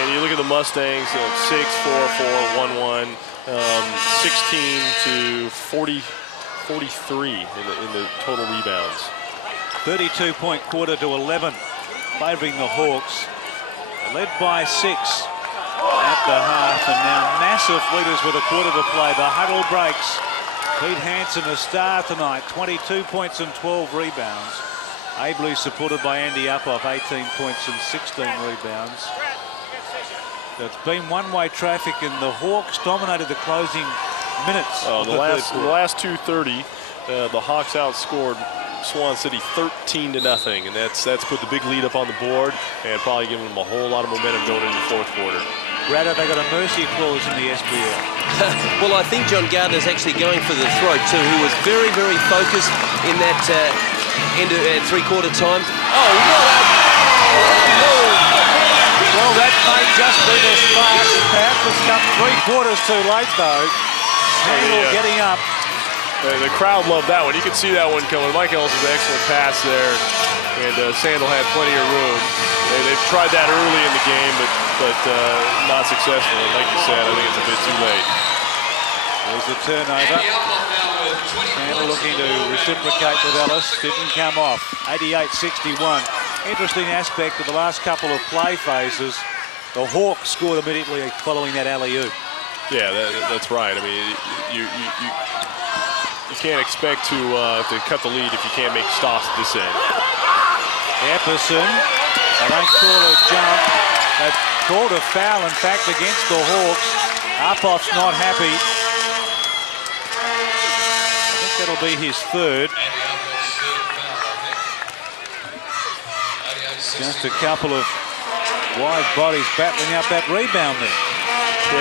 And you look at the Mustangs, 6-4-4-1-1. 16 to 43 in the total rebounds. 32-point quarter to 11, favouring the Hawks. Led by 6 at the half, and now massive leaders with a quarter to play. The huddle breaks. Pete Hansen, a star tonight, 22 points and 12 rebounds. Ably supported by Andy Uphoff, 18 points and 16 rebounds. It's been one-way traffic, and the Hawks dominated the closing minutes. The last 2:30, the Hawks outscored Swan City 13-0, and that's put the big lead up on the board and probably given them a whole lot of momentum going into the fourth quarter. Brad, have they got a mercy clause in the SBL? Well, I think John Gardner's actually going for the throat too. He was very, very focused in that end of three-quarter time. Oh, what a move! Well, that may just be the spark. Perhaps it's come 3 quarters too late, though. Sandel getting up. The crowd loved that one. You could see that one coming. Mike Ellis was an excellent pass there, and Sandel had plenty of room. They've tried that early in the game, but not successful. And like you said, I think it's a bit too late. There's the turnover. Sandel looking to reciprocate with Ellis. Didn't come off. 88-61. Interesting aspect of the last couple of play phases. The Hawks scored immediately following that alley-oop. Yeah, that's right. I mean, you can't expect to cut the lead if you can't make stops at this end. Epperson, they don't call a jump. They've called a foul, in fact, against the Hawks. Uphoff's not happy. I think that'll be his third. Just a couple of wide bodies battling up that rebound there.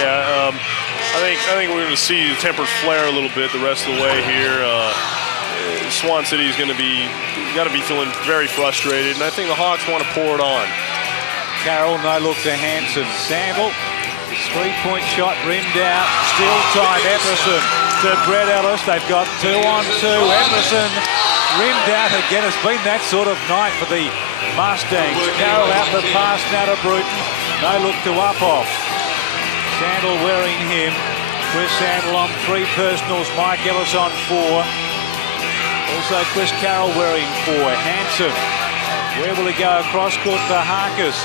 Yeah, I think we're going to see the tempers flare a little bit the rest of the way here. Swan City is going to be feeling very frustrated, and I think the Hawks want to pour it on. Carroll, no look to Hansen. Sandel Three-point shot rimmed out. Still time. Epperson to Brett Ellis. They've got 2-on-2. Epperson rimmed out again. It's been that sort of night for the Mustangs. Carroll out the pass now to Bruton. No look to Uphoff. Sandel wearing him. Chris Sandel on 3 personals. Mike Ellis on 4. Also Chris Carroll wearing 4. Hanson. Where will he go? Across court to Harkis.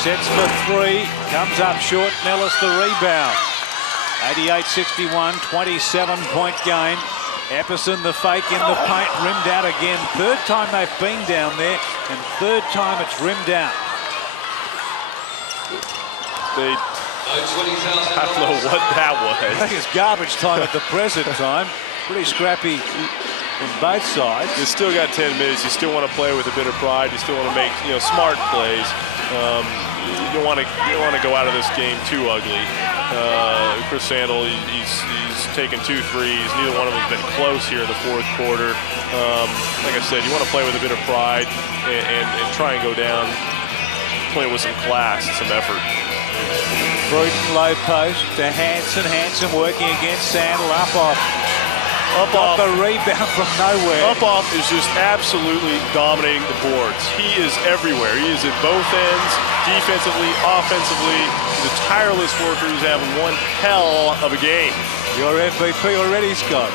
Sets for 3. Comes up short. Nellis the rebound. 88-61. 27-point game. Epperson the fake in the paint. Rimmed out again. Third time they've been down there. And third time it's rimmed out. I don't know what that was. I think it's garbage time at the present time. Pretty scrappy from both sides. You still got 10 minutes. You still want to play with a bit of pride. You still want to make smart plays. You don't want to go out of this game too ugly. Chris Sandel, he's taken 2 threes. Neither one of them has been close here in the fourth quarter. Like I said, you want to play with a bit of pride and try and go down playing with some class and some effort. Bruton low post to Hanson. Hanson working against Sandel. Uphoff. Uphoff the rebound from nowhere. Uphoff is just absolutely dominating the boards. He is everywhere. He is at both ends, defensively, offensively. He's a tireless worker. He's having one hell of a game. Your MVP already, Scott.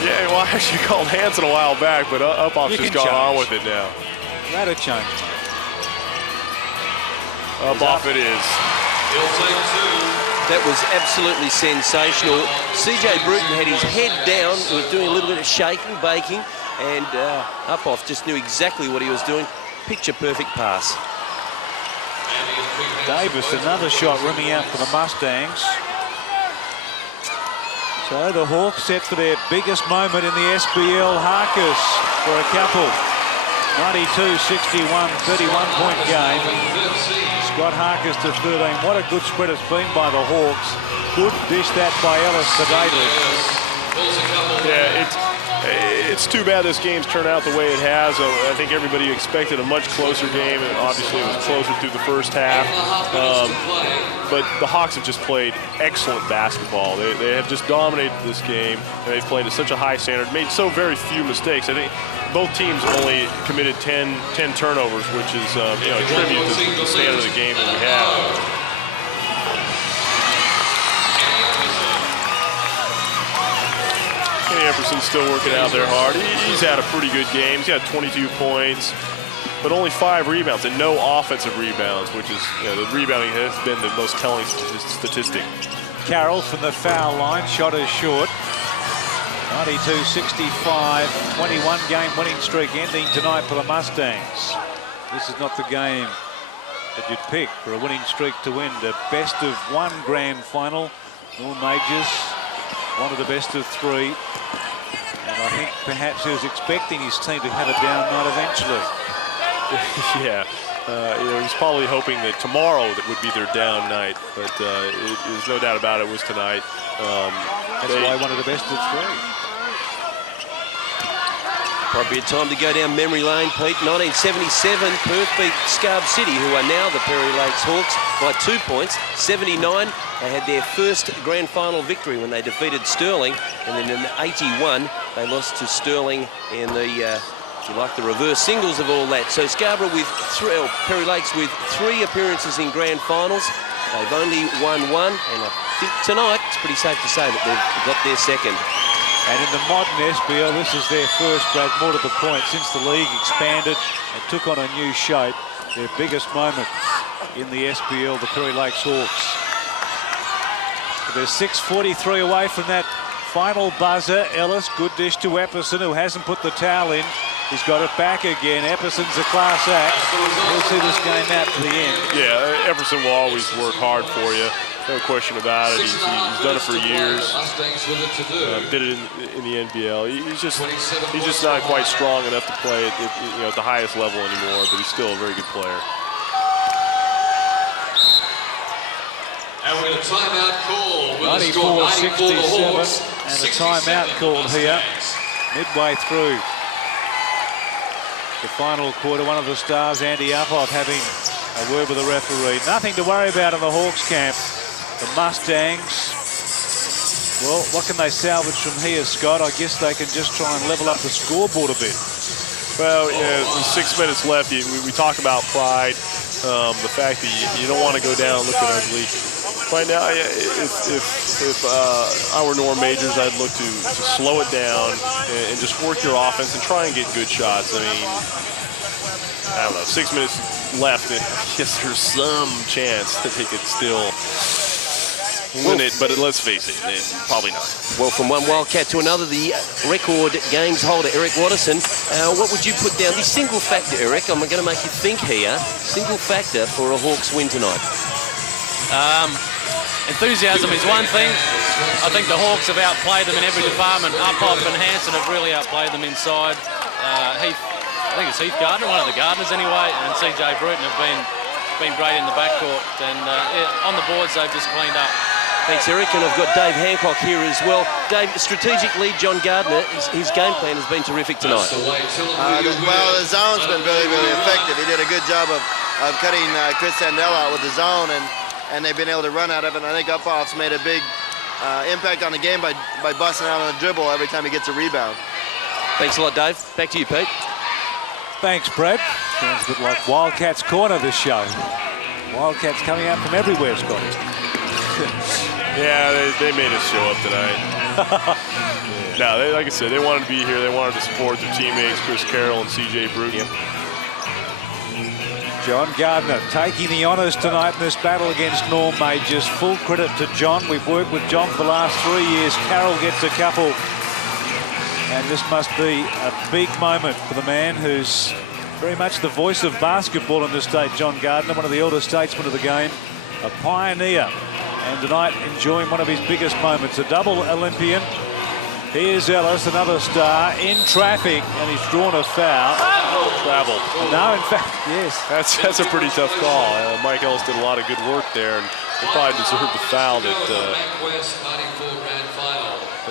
Yeah, well, I actually called Hanson a while back, but Uphoff's just gone on with it now. That'll change. Uphoff it is. That was absolutely sensational. CJ Bruton had his head down, was doing a little bit of shaking, baking, and Uphoff just knew exactly what he was doing. Picture perfect pass. Davis, another shot rimming out for the Mustangs. So the Hawks set for their biggest moment in the SBL. Harkis for a couple. 92-61, 31-point game. Scott Harkis to 13. What a good spread it's been by the Hawks. Good dish that by Ellis to Davis. Yeah, it's too bad this game's turned out the way it has. I think everybody expected a much closer game, and obviously it was closer through the first half. But the Hawks have just played excellent basketball. They have just dominated this game, and they've played at such a high standard, made so very few mistakes. I think both teams only committed 10 turnovers, which is a tribute to the standard of the game that we have. Epperson's still working out there hard. He's had a pretty good game. He's got 22 points, but only 5 rebounds and no offensive rebounds, which is, the rebounding has been the most telling statistic. Carroll from the foul line, shot is short. 92-65, 21-game winning streak ending tonight for the Mustangs. This is not the game that you'd pick for a winning streak to win. The best of 1 grand final. All majors, one of the best of 3. And I think perhaps he was expecting his team to have a down night eventually. Yeah, he was probably hoping that tomorrow that would be their down night, but there's no doubt about it was tonight. That's why one of the best of 3. Appropriate time to go down memory lane, Pete. 1977, Perth beat Scarborough City, who are now the Perry Lakes Hawks, by 2 points. 79, they had their first grand final victory when they defeated Stirling, and then in 81, they lost to Stirling in the, if you like, the reverse singles of all that. So Scarborough with Perry Lakes with 3 appearances in grand finals. They've only won 1, and I think tonight it's pretty safe to say that they've got their second. And in the modern SBL, this is their first, Brad, more to the point, since the league expanded and took on a new shape. Their biggest moment in the SBL, the Perry Lakes Hawks. They're 6:43 away from that final buzzer. Ellis, good dish to Epperson, who hasn't put the towel in. He's got it back again. Epperson's a class act. We'll see this game out to the end. Yeah, Epperson will always work hard for you. No question about it. He's done it for years. Did it in the NBL. He's just not quite strong enough to play at the highest level anymore. But he's still a very good player. And we have a timeout call. 94-67, and a timeout called here midway through the final quarter. One of the stars, Andy Uphoff, having a word with the referee. Nothing to worry about in the Hawks camp. The Mustangs, well, what can they salvage from here, Scott? I guess they can just try and level up the scoreboard a bit. Well, yeah, with 6 minutes left, we talk about pride, the fact that you don't want to go down looking ugly. Right now, if I were Norm Majors, I'd look to slow it down and just work your offense and try and get good shots. I mean, I don't know, 6 minutes left, and I guess there's some chance that they could still win it, but let's face it, probably not. Well, from one Wildcat to another, the record games holder, Eric Watterson. What would you put down? The single factor, Eric, I'm going to make you think here. Single factor for a Hawks win tonight. Enthusiasm is one thing. I think the Hawks have outplayed them in every department. Uphoff and Hansen have really outplayed them inside. I think it's Heath Gardner, one of the Gardners anyway, and CJ Bruton have been great in the backcourt. And on the boards, they've just cleaned up. Thanks, Eric, and I've got Dave Hancock here as well. Dave, strategically, John Gardner, his game plan has been terrific tonight. Well, the zone's been really, really effective. He did a good job of cutting Chris Sandell out with the zone, and they've been able to run out of it. And I think Uphoff's made a big impact on the game by busting out on the dribble every time he gets a rebound. Thanks a lot, Dave. Back to you, Pete. Thanks, Brad. Sounds a bit like Wildcats Corner this show. Wildcats coming out from everywhere, Scott. Yeah, they made us show up tonight. No, like I said, they wanted to be here. They wanted to support their teammates, Chris Carroll and CJ Bruton. John Gardner taking the honours tonight in this battle against Norm Majors. Full credit to John. We've worked with John for the last 3 years. Carroll gets a couple. And this must be a big moment for the man who's very much the voice of basketball in this state, John Gardner, one of the elder statesmen of the game, a pioneer. And tonight enjoying one of his biggest moments, a double Olympian. Here's Ellis, another star, in traffic, and he's drawn a foul. Travel. No, in fact, yes. That's a pretty tough call. Mike Ellis did a lot of good work there, and he probably deserved the foul that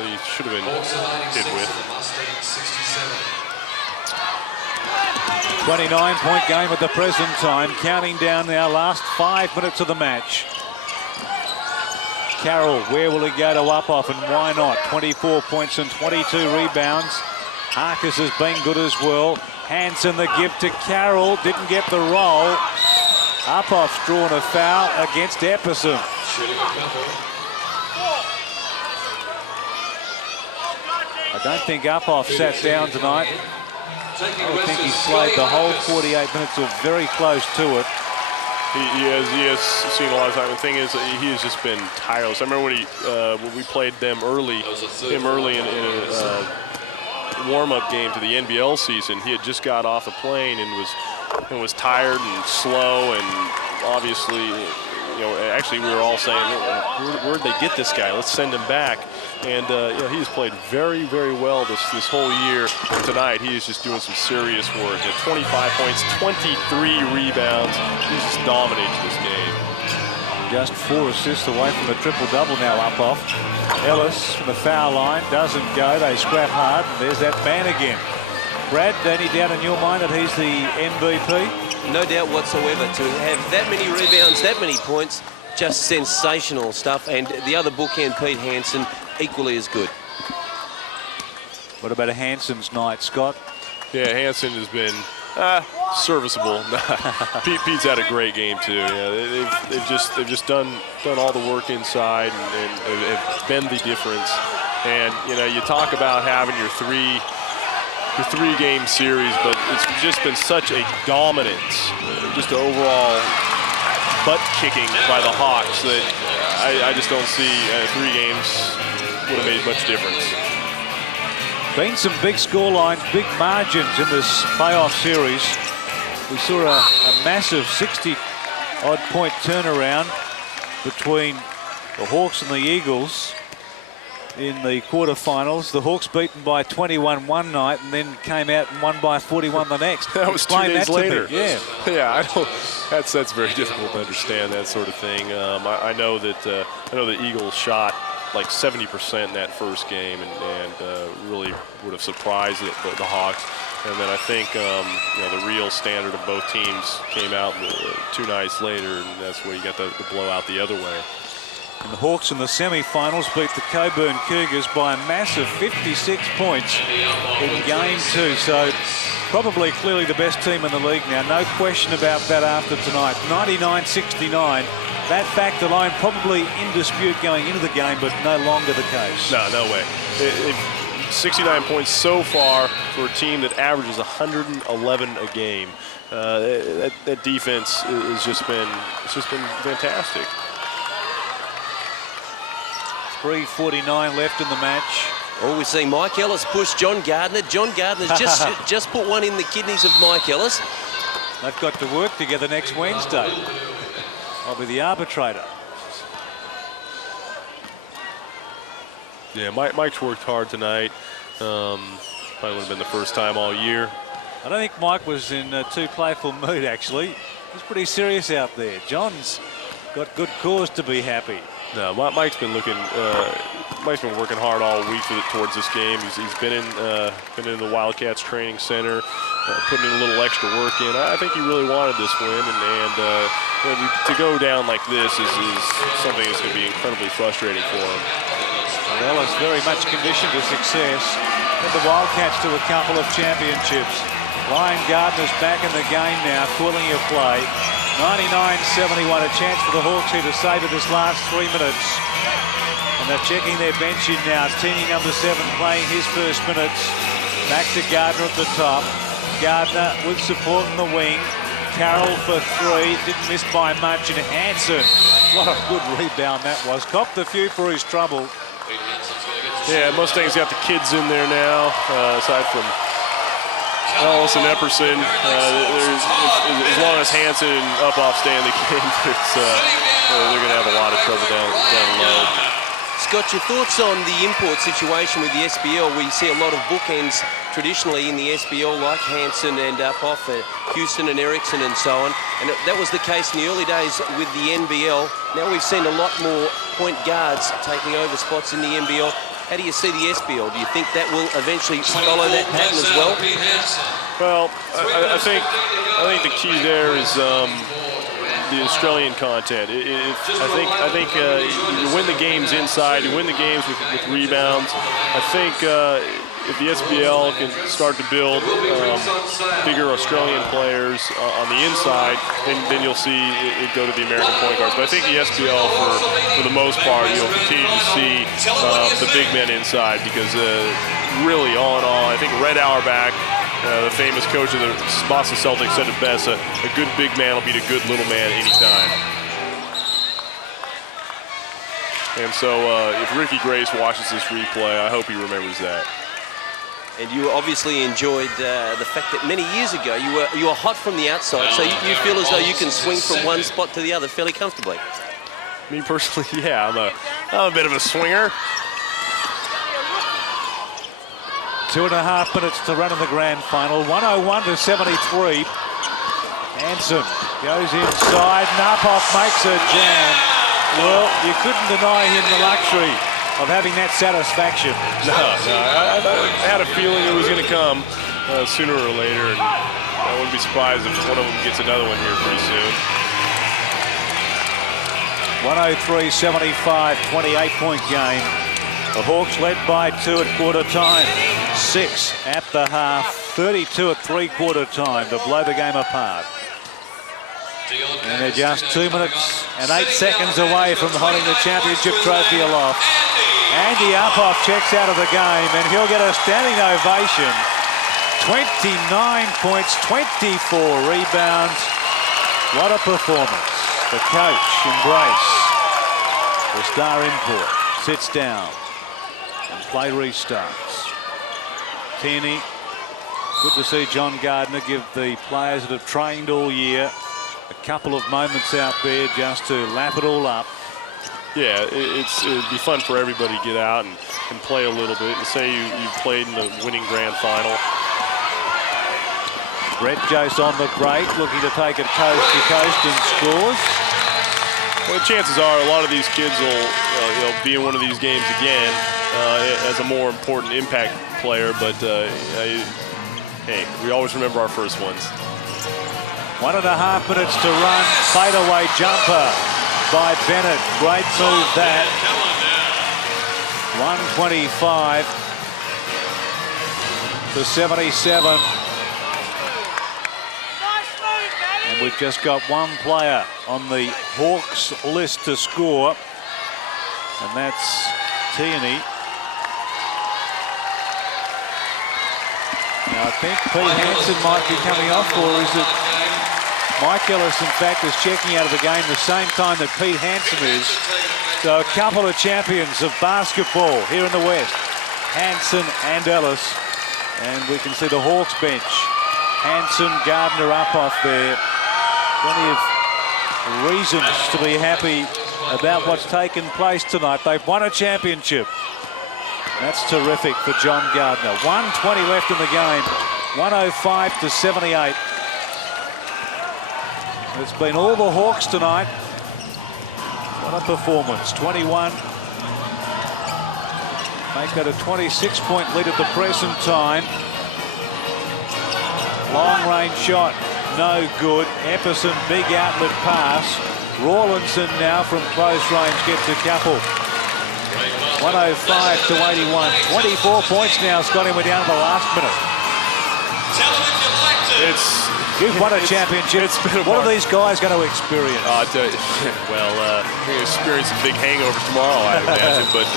he should have been hit with. 29-point game at the present time, counting down now last 5 minutes of the match. Carroll, where will he go to Uphoff, and why not? 24 points and 22 rebounds. Harkis has been good as well. Hansen the gift to Carroll, didn't get the roll. Uphoff's drawn a foul against Epperson. I don't think Uphoff sat down tonight. I think he's played the whole 48 minutes or very close to it. He has seen a lot of time. The thing is, he has just been tireless. I remember when we played them early in a warm-up game to the NBL season. He had just got off the plane and was tired and slow, and obviously, actually we were all saying, where'd they get this guy? Let's send him back. And he has played very, very well this whole year. And tonight he is just doing some serious work. At 25 points, 23 rebounds. He's just dominated this game. Just 4 assists away from the triple-double now, Uphoff. Ellis from the foul line doesn't go. They scrap hard. And there's that ban again. Brad, any doubt in your mind that he's the MVP? No doubt whatsoever. To have that many rebounds, that many points, just sensational stuff. And the other bookend, Pete Hansen, equally as good. What about a Hansen's night, Scott? Yeah, Hansen has been serviceable. Pete's had a great game too. Yeah, they've just done all the work inside and have been the difference. And you talk about having your three-game series, but it's just been such a dominance, just overall butt kicking by the Hawks that I just don't see 3 games would have made much difference. Been some big score lines, big margins in this playoff series. We saw a massive 60-odd point turnaround between the Hawks and the Eagles in the quarterfinals. The Hawks beaten by 21 one night and then came out and won by 41 the next. That was 2 days later. Yeah. Yeah, I don't. That's very difficult to understand that sort of thing. I know that the Eagles shot like 70% in that first game, and really would have surprised the Hawks. And then I think the real standard of both teams came out 2 nights later, and that's where you got the blowout the other way. And the Hawks in the semi-finals beat the Coburn Cougars by a massive 56 points in game 2. So probably clearly the best team in the league now. No question about that after tonight. 99-69. That fact alone probably in dispute going into the game, but no longer the case. No way. 69 points so far for a team that averages 111 a game. That defense has just been fantastic. 3:49 left in the match. Oh, we see Mike Ellis push John Gardner. John Gardner's just put one in the kidneys of Mike Ellis. They've got to work together next Wednesday. I'll be the arbitrator. Yeah, Mike's worked hard tonight. Probably would have been the first time all year. I don't think Mike was in a too playful mood, actually. He's pretty serious out there. John's got good cause to be happy. No, Mike's been looking. Mike's been working hard all week towards this game. He's been in the Wildcats training center, putting in a little extra work in. I think he really wanted this win, and to go down like this is something that's going to be incredibly frustrating for him. Well, Ellis very much conditioned to success. Led the Wildcats to a couple of championships. Ryan Gardner's back in the game now, calling a play. 99-71, a chance for the Hawks here to save it this last 3 minutes. And they're checking their bench in now. Teeny number 7 playing his first minutes. Back to Gardner at the top. Gardner with support in the wing. Carroll for 3, didn't miss by much. And Hansen, what a good rebound that was. Copped a few for his trouble. Yeah, Mustang's got the kids in there now, aside from Ellis and Epperson. As long as Hansen and Uphoff stay in the game, they're going to have a lot of trouble down low. Scott, your thoughts on the import situation with the SBL? We see a lot of bookends traditionally in the SBL, like Hansen and Uphoff, Houston and Eriksson and so on. And that was the case in the early days with the NBL. Now we've seen a lot more point guards taking over spots in the NBL. How do you see the SBL? Do you think that will eventually follow that pattern as well? Well, I think the key there is the Australian content. I think you win the games inside, you win the games with rebounds. I think if the SBL can start to build bigger Australian players on the inside, then you'll see it go to the American point guards. But I think the SBL, for the most part, you'll continue to see the big men inside because really, all in all, I think Red Auerbach, the famous coach of the Boston Celtics, said it best, a good big man will beat a good little man anytime. And so if Ricky Grace watches this replay, I hope he remembers that. And you obviously enjoyed the fact that many years ago you were hot from the outside, so you feel as though you can swing from one spot to the other fairly comfortably. Me personally, yeah, I'm a bit of a swinger. 2.5 minutes to run in the grand final. 101-73. Hansen goes inside. Uphoff makes a jam. Well, you couldn't deny him the luxury of having that satisfaction. No, I had a feeling it was going to come sooner or later, and I wouldn't be surprised if one of them gets another one here pretty soon. 103-75, 28-point game. The Hawks led by 2 at quarter time, 6 at the half, 32 at three-quarter time to blow the game apart. And they're just 2 minutes and 8 seconds away from holding the championship trophy aloft. Andy Uphoff checks out of the game, and he'll get a standing ovation. 29 points, 24 rebounds. What a performance. The coach, Embrace, the star import, sits down and play restarts. Tierney, good to see John Gardner give the players that have trained all year a couple of moments out there just to lap it all up. Yeah, it'd be fun for everybody to get out and play a little bit. And say you played in the winning grand final. Brett Jose on the break, looking to take it coast to coast and scores. Well, chances are a lot of these kids will be in one of these games again as a more important impact player. But hey, we always remember our first ones. 1.5 minutes to run. Fadeaway jumper. by Bennett. Great move that. 125 to 77. And we've just got one player on the Hawks list to score, and that's Tierney. Now I think Pete Hansen might be coming off, or is it Mike Ellis, in fact, is checking out of the game the same time that Pete Hansen is. So a couple of champions of basketball here in the West, Hansen and Ellis. And we can see the Hawks bench. Hansen, Gardner up off there. Plenty of reasons to be happy about what's taken place tonight. They've won a championship. That's terrific for John Gardner. 1:20 left in the game. 105 to 78. It's been all the Hawks tonight. What a performance. 21. Make that a 26-point lead at the present time. Long range shot, no good. Epperson, big outlet pass. Rawlinson now from close range gets a couple. 105 to 81. 24 points now. Scotty, we're down to the last minute. You've won a championship. What are these guys going to experience? Well, they're going to experience some big hangovers tomorrow, I imagine. But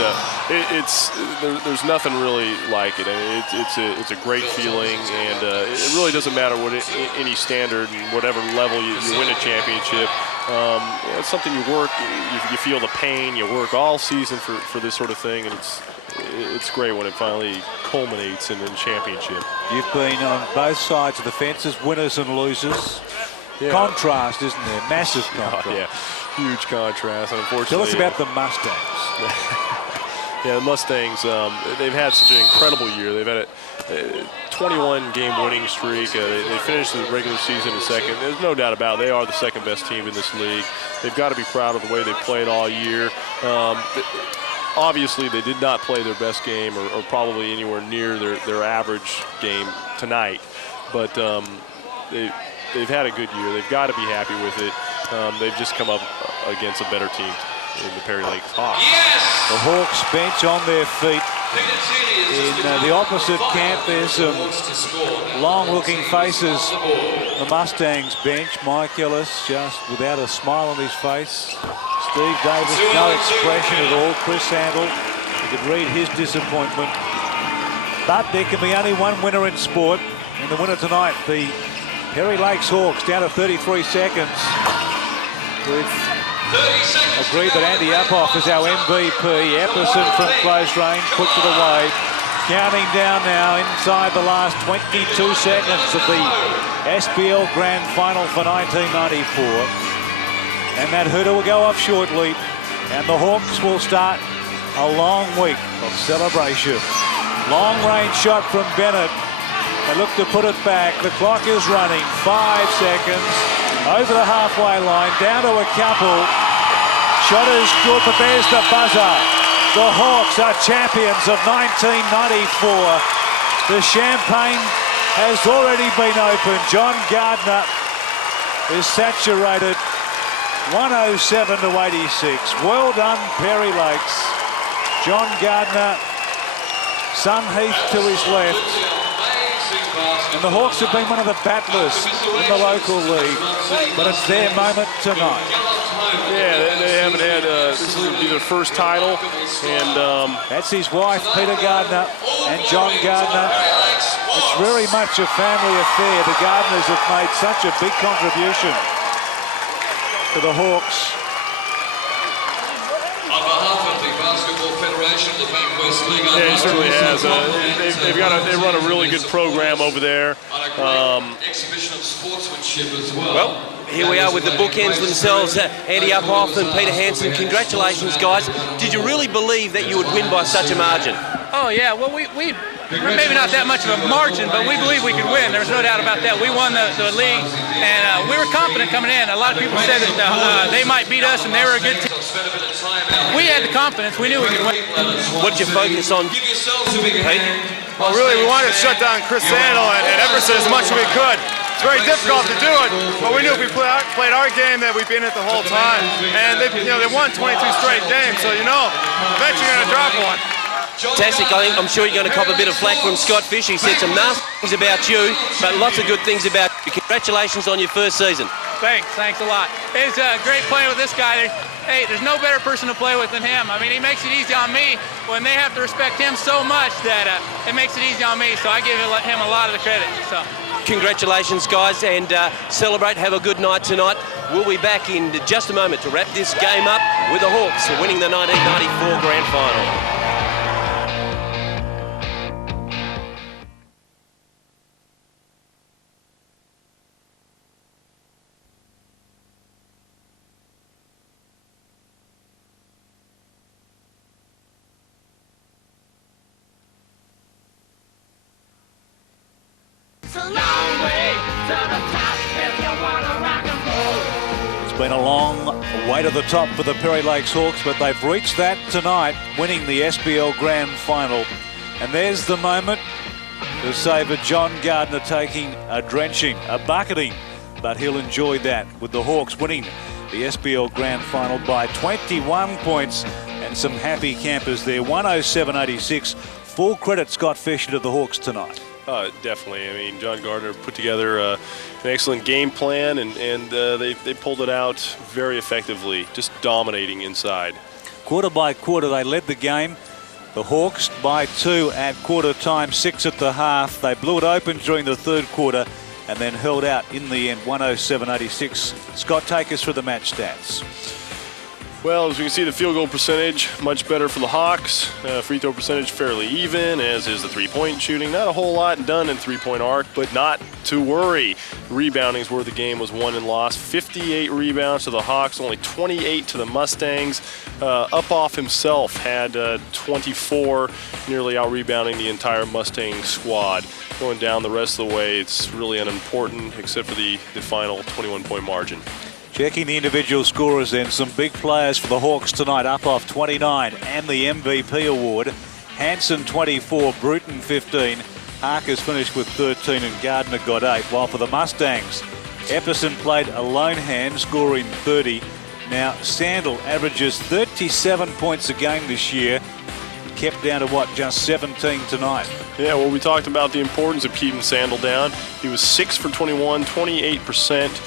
there's nothing really like it. I mean, it's a great feeling, and it really doesn't matter what any standard and whatever level you win a championship. It's something you work. You feel the pain. You work all season for this sort of thing, and it's great when it finally culminates in a championship. You've been on both sides of the fences, winners and losers. Yeah. Contrast, isn't there? Massive contrast. Oh, yeah, huge contrast. Unfortunately, tell us about the Mustangs. Yeah, the Mustangs, they've had such an incredible year. They've had a 21-game winning streak. They finished the regular season in second. There's no doubt about it. They are the second best team in this league. They've got to be proud of the way they've played all year. Obviously, they did not play their best game or probably anywhere near their average game tonight. But they've had a good year. They've got to be happy with it. They've just come up against a better team in the Perry Lakes Hawks. The Hawks bench on their feet. In the opposite camp, there's some long-looking faces. The Mustangs bench. Mike Ellis just without a smile on his face. Steve Davis, no expression at all. Chris Handel, you could read his disappointment. But there can be only one winner in sport. And the winner tonight, the Perry Lakes Hawks, down to 33 seconds. We've agreed that Andy Uphoff is our MVP. Epperson from close range puts it away. Counting down now inside the last 22 seconds of the SBL Grand Final for 1994. And that hooter will go off shortly. And the Hawks will start a long week of celebration. Long range shot from Bennett. They look to put it back. The clock is running. 5 seconds. Over the halfway line, down to a couple. Shot is good, but there's the buzzer. The Hawks are champions of 1994. The champagne has already been opened. John Gardner is saturated. 107 to 86. Well done, Perry Lakes. John Gardner, Sun Heath to his left. And the Hawks have been one of the battlers in the local league, but it's their moment tonight. Yeah, they haven't had, this will be their first title, and that's his wife, Peter Gardner, and John Gardner. It's very much a family affair. The Gardners have made such a big contribution to the Hawks. On behalf of the Basketball Federation, the Bank West League, yeah, he certainly has. They run a really good program over there. Exhibition of sportsmanship as well. Well, here we are with the bookends themselves, Andy Uphoff and Peter Hansen. Congratulations, guys. Did you really believe that you would win by such a margin? Oh, yeah. Well, we maybe not that much of a margin, but we believe we could win. There's no doubt about that. We won the league, and we were confident coming in. A lot of people said that they might beat us, and they were a good team. We had the confidence. We knew we could win. What did you focus on, Pete? Well, really, we wanted to shut down Chris Handel and Epperson as much as we could. It's very difficult to do it, but we knew if we played our game that we'd be in it the whole time. And they've they won 22 straight games, so eventually you're going to drop one. Fantastic. I'm sure you're going to cop a bit of flack from Scott Fish. He said some nasty things about you, but lots of good things about you. Congratulations on your first season. Thanks a lot. It's great playing with this guy. Hey, there's no better person to play with than him. I mean, he makes it easy on me when they have to respect him so much that it makes it easy on me, so I give him a lot of the credit. So. Congratulations, guys, and celebrate. Have a good night tonight. We'll be back in just a moment to wrap this game up with the Hawks winning the 1994 Grand Final. Been a long way to the top for the Perry Lakes Hawks, but they've reached that tonight, winning the SBL Grand Final. And there's the moment to savour John Gardner taking a drenching, a bucketing, but he'll enjoy that with the Hawks winning the SBL Grand Final by 21 points and some happy campers there. 107-86. Full credit, Scott Fisher, to the Hawks tonight. Definitely. I mean, John Gardner put together an excellent game plan, and they pulled it out very effectively, just dominating inside. Quarter by quarter, they led the game. The Hawks by 2 at quarter time, 6 at the half. They blew it open during the third quarter and then held out in the end, 107-86. Scott, take us through the match stats. Well, as we can see, the field goal percentage much better for the Hawks. Free throw percentage fairly even, as is the three-point shooting. Not a whole lot done in three-point arc, but not to worry. Rebounding is where the game was won and lost. 58 rebounds to the Hawks, only 28 to the Mustangs. Upoff himself had 24, nearly out-rebounding the entire Mustang squad. Going down the rest of the way, it's really unimportant, except for the final 21-point margin. Checking the individual scorers then, some big players for the Hawks tonight. Upoff 29 and the MVP award. Hansen 24, Bruton 15. Harkers finished with 13 and Gardner got 8. While for the Mustangs, Epperson played a lone hand, scoring 30. Now Sandel averages 37 points a game this year. Kept down to what, just 17 tonight. Yeah, well, we talked about the importance of keeping Sandel down. He was 6 for 21, 28%.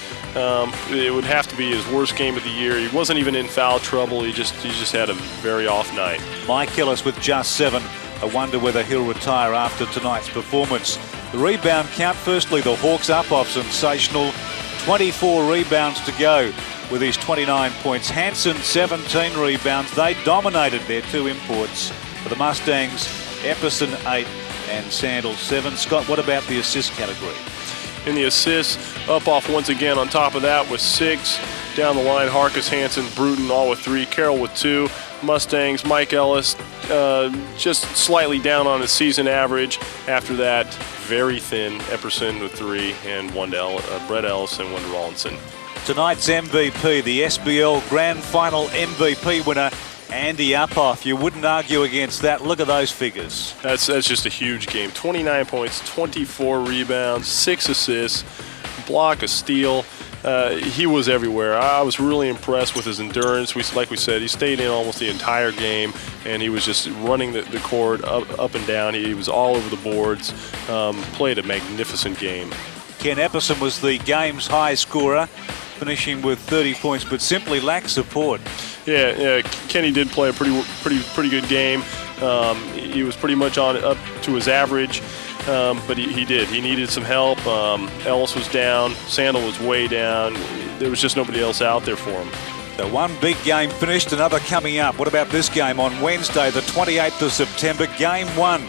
It would have to be his worst game of the year. He wasn't even in foul trouble. He just had a very off night. Mike Ellis with just 7. I wonder whether he'll retire after tonight's performance. The rebound count, firstly, the Hawks Upoff sensational. 24 rebounds to go with his 29 points. Hansen 17 rebounds. They dominated their two imports. For the Mustangs, Epperson 8 and Sandel 7. Scott, what about the assist category? In the assists, Upoff once again on top of that with 6. Down the line, Harkis, Hansen, Bruton all with 3. Carroll with 2. Mustangs, Mike Ellis just slightly down on his season average. After that, very thin, Epperson with 3 and Brett Ellis and Wendell Rawlinson. Tonight's MVP, the SBL Grand Final MVP winner, Andy Upoff. You wouldn't argue against that. Look at those figures. That's just a huge game. 29 points, 24 rebounds, 6 assists, block, a steal. He was everywhere. I was really impressed with his endurance. Like we said, he stayed in almost the entire game, and he was just running the court up and down. He was all over the boards, played a magnificent game. Ken Epperson was the game's high scorer, finishing with 30 points, but simply lacked support. Yeah, Kenny did play a pretty good game. He was pretty much up to his average, but he needed some help. Ellis was down, Sandel was way down. There was just nobody else out there for him. So one big game finished, another coming up. What about this game on Wednesday, the 28th of September, game 1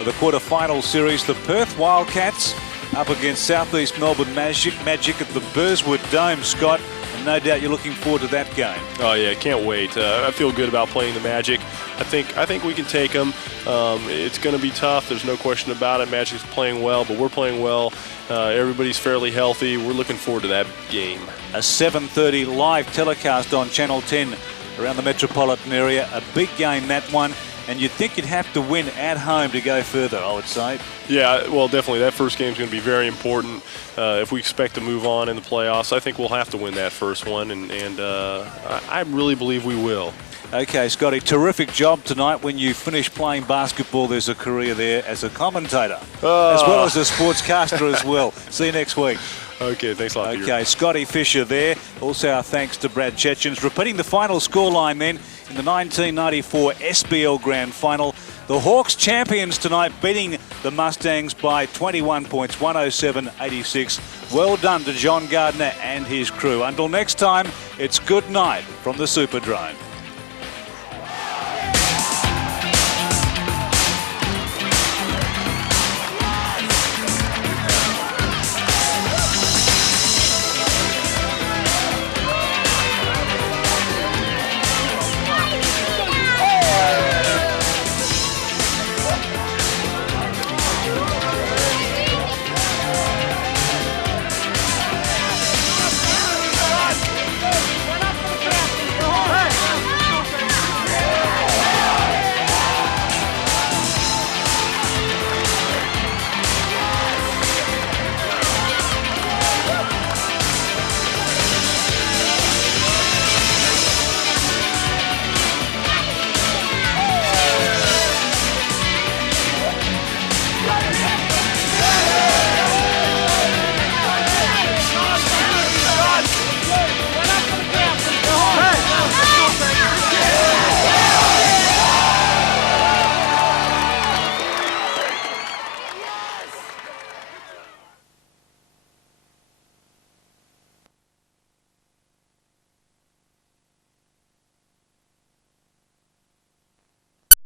of the quarter-final series? The Perth Wildcats up against Southeast Melbourne Magic at the Burswood Dome, Scott. And no doubt you're looking forward to that game. Oh yeah, can't wait. I feel good about playing the Magic. I think we can take them. It's going to be tough. There's no question about it. Magic's playing well, but we're playing well. Everybody's fairly healthy. We're looking forward to that game. A 7:30 live telecast on Channel 10 around the metropolitan area. A big game, that one. and you'd think you'd have to win at home to go further, I would say. Yeah, well, definitely. That first game is going to be very important. If we expect to move on in the playoffs, I think we'll have to win that first one, and I really believe we will. Okay, Scotty, terrific job tonight. When you finish playing basketball, there's a career there as a commentator, as well as a sportscaster as well. See you next week. Okay, thanks a lot, Peter. Okay, Scotty Fisher there. Also our thanks to Brad Chechens. Repeating the final scoreline then in the 1994 SBL Grand Final. The Hawks champions tonight, beating the Mustangs by 21 points, 107-86. Well done to John Gardner and his crew. Until next time, it's good night from the Superdrome.